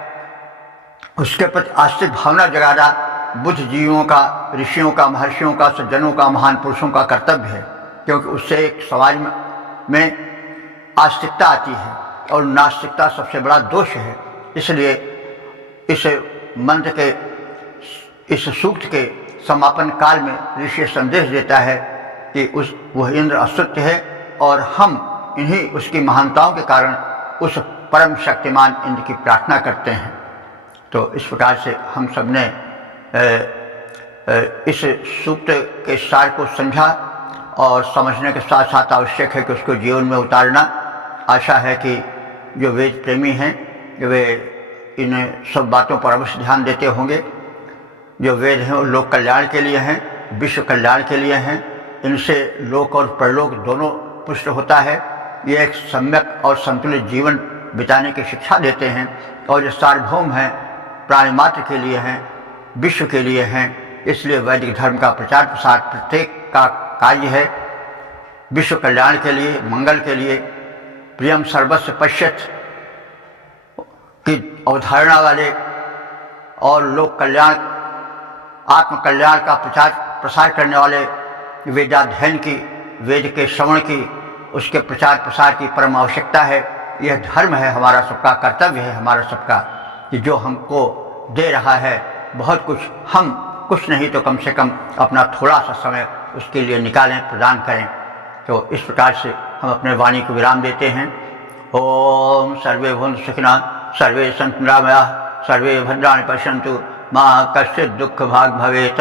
उसके प्रति आस्तिक भावना जगाना बुद्धिजीवियों का, ऋषियों का, महर्षियों का, सज्जनों का, महान पुरुषों का कर्तव्य है। क्योंकि उससे एक समाज में में आस्तिकता आती है और नास्तिकता सबसे बड़ा दोष है। इसलिए इस मंत्र के, इस सूक्त के समापन काल में ऋषि संदेश देता है कि वह इंद्र अस्तुत्य है और हम इन्हीं उसकी महानताओं के कारण उस परम शक्तिमान इंद्र की प्रार्थना करते हैं। तो इस प्रकार से हम सब ने इस सूक्त के सार को समझा और समझने के साथ साथ आवश्यक है कि उसको जीवन में उतारना। आशा है कि जो वेद प्रेमी हैं वे इन सब बातों पर अवश्य ध्यान देते होंगे। जो वेद हैं वो लोक कल्याण के लिए हैं, विश्व कल्याण के लिए हैं। इनसे लोक और परलोक दोनों पुष्ट होता है। ये एक सम्यक और संतुलित जीवन बिताने की शिक्षा देते हैं और ये सार्वभौम हैं, प्राणी मात्र के लिए हैं, विश्व के लिए हैं। इसलिए वैदिक धर्म का प्रचार प्रसार प्रत्येक का कार्य है, विश्व कल्याण के लिए, मंगल के लिए। प्रियम सर्वस्व पश्यत की अवधारणा वाले और लोक कल्याण, आत्म कल्याण का प्रचार प्रसार करने वाले वेदाध्ययन की, वेद के श्रवण की, उसके प्रचार प्रसार की परम आवश्यकता है। यह धर्म है हमारा सबका, कर्तव्य है हमारा सबका कि जो हमको दे रहा है बहुत कुछ, हम कुछ नहीं तो कम से कम अपना थोड़ा सा समय उसके लिए निकालें, प्रदान करें। तो इस प्रकार से हम अपने वाणी को विराम देते हैं। ओम सर्वे भवन्तु सुखिनः, सर्वे सन्तु निरामयाः, सर्वे भद्राणि पश्यन्तु, मा कश्चित् दुःख भाग् भवेत्।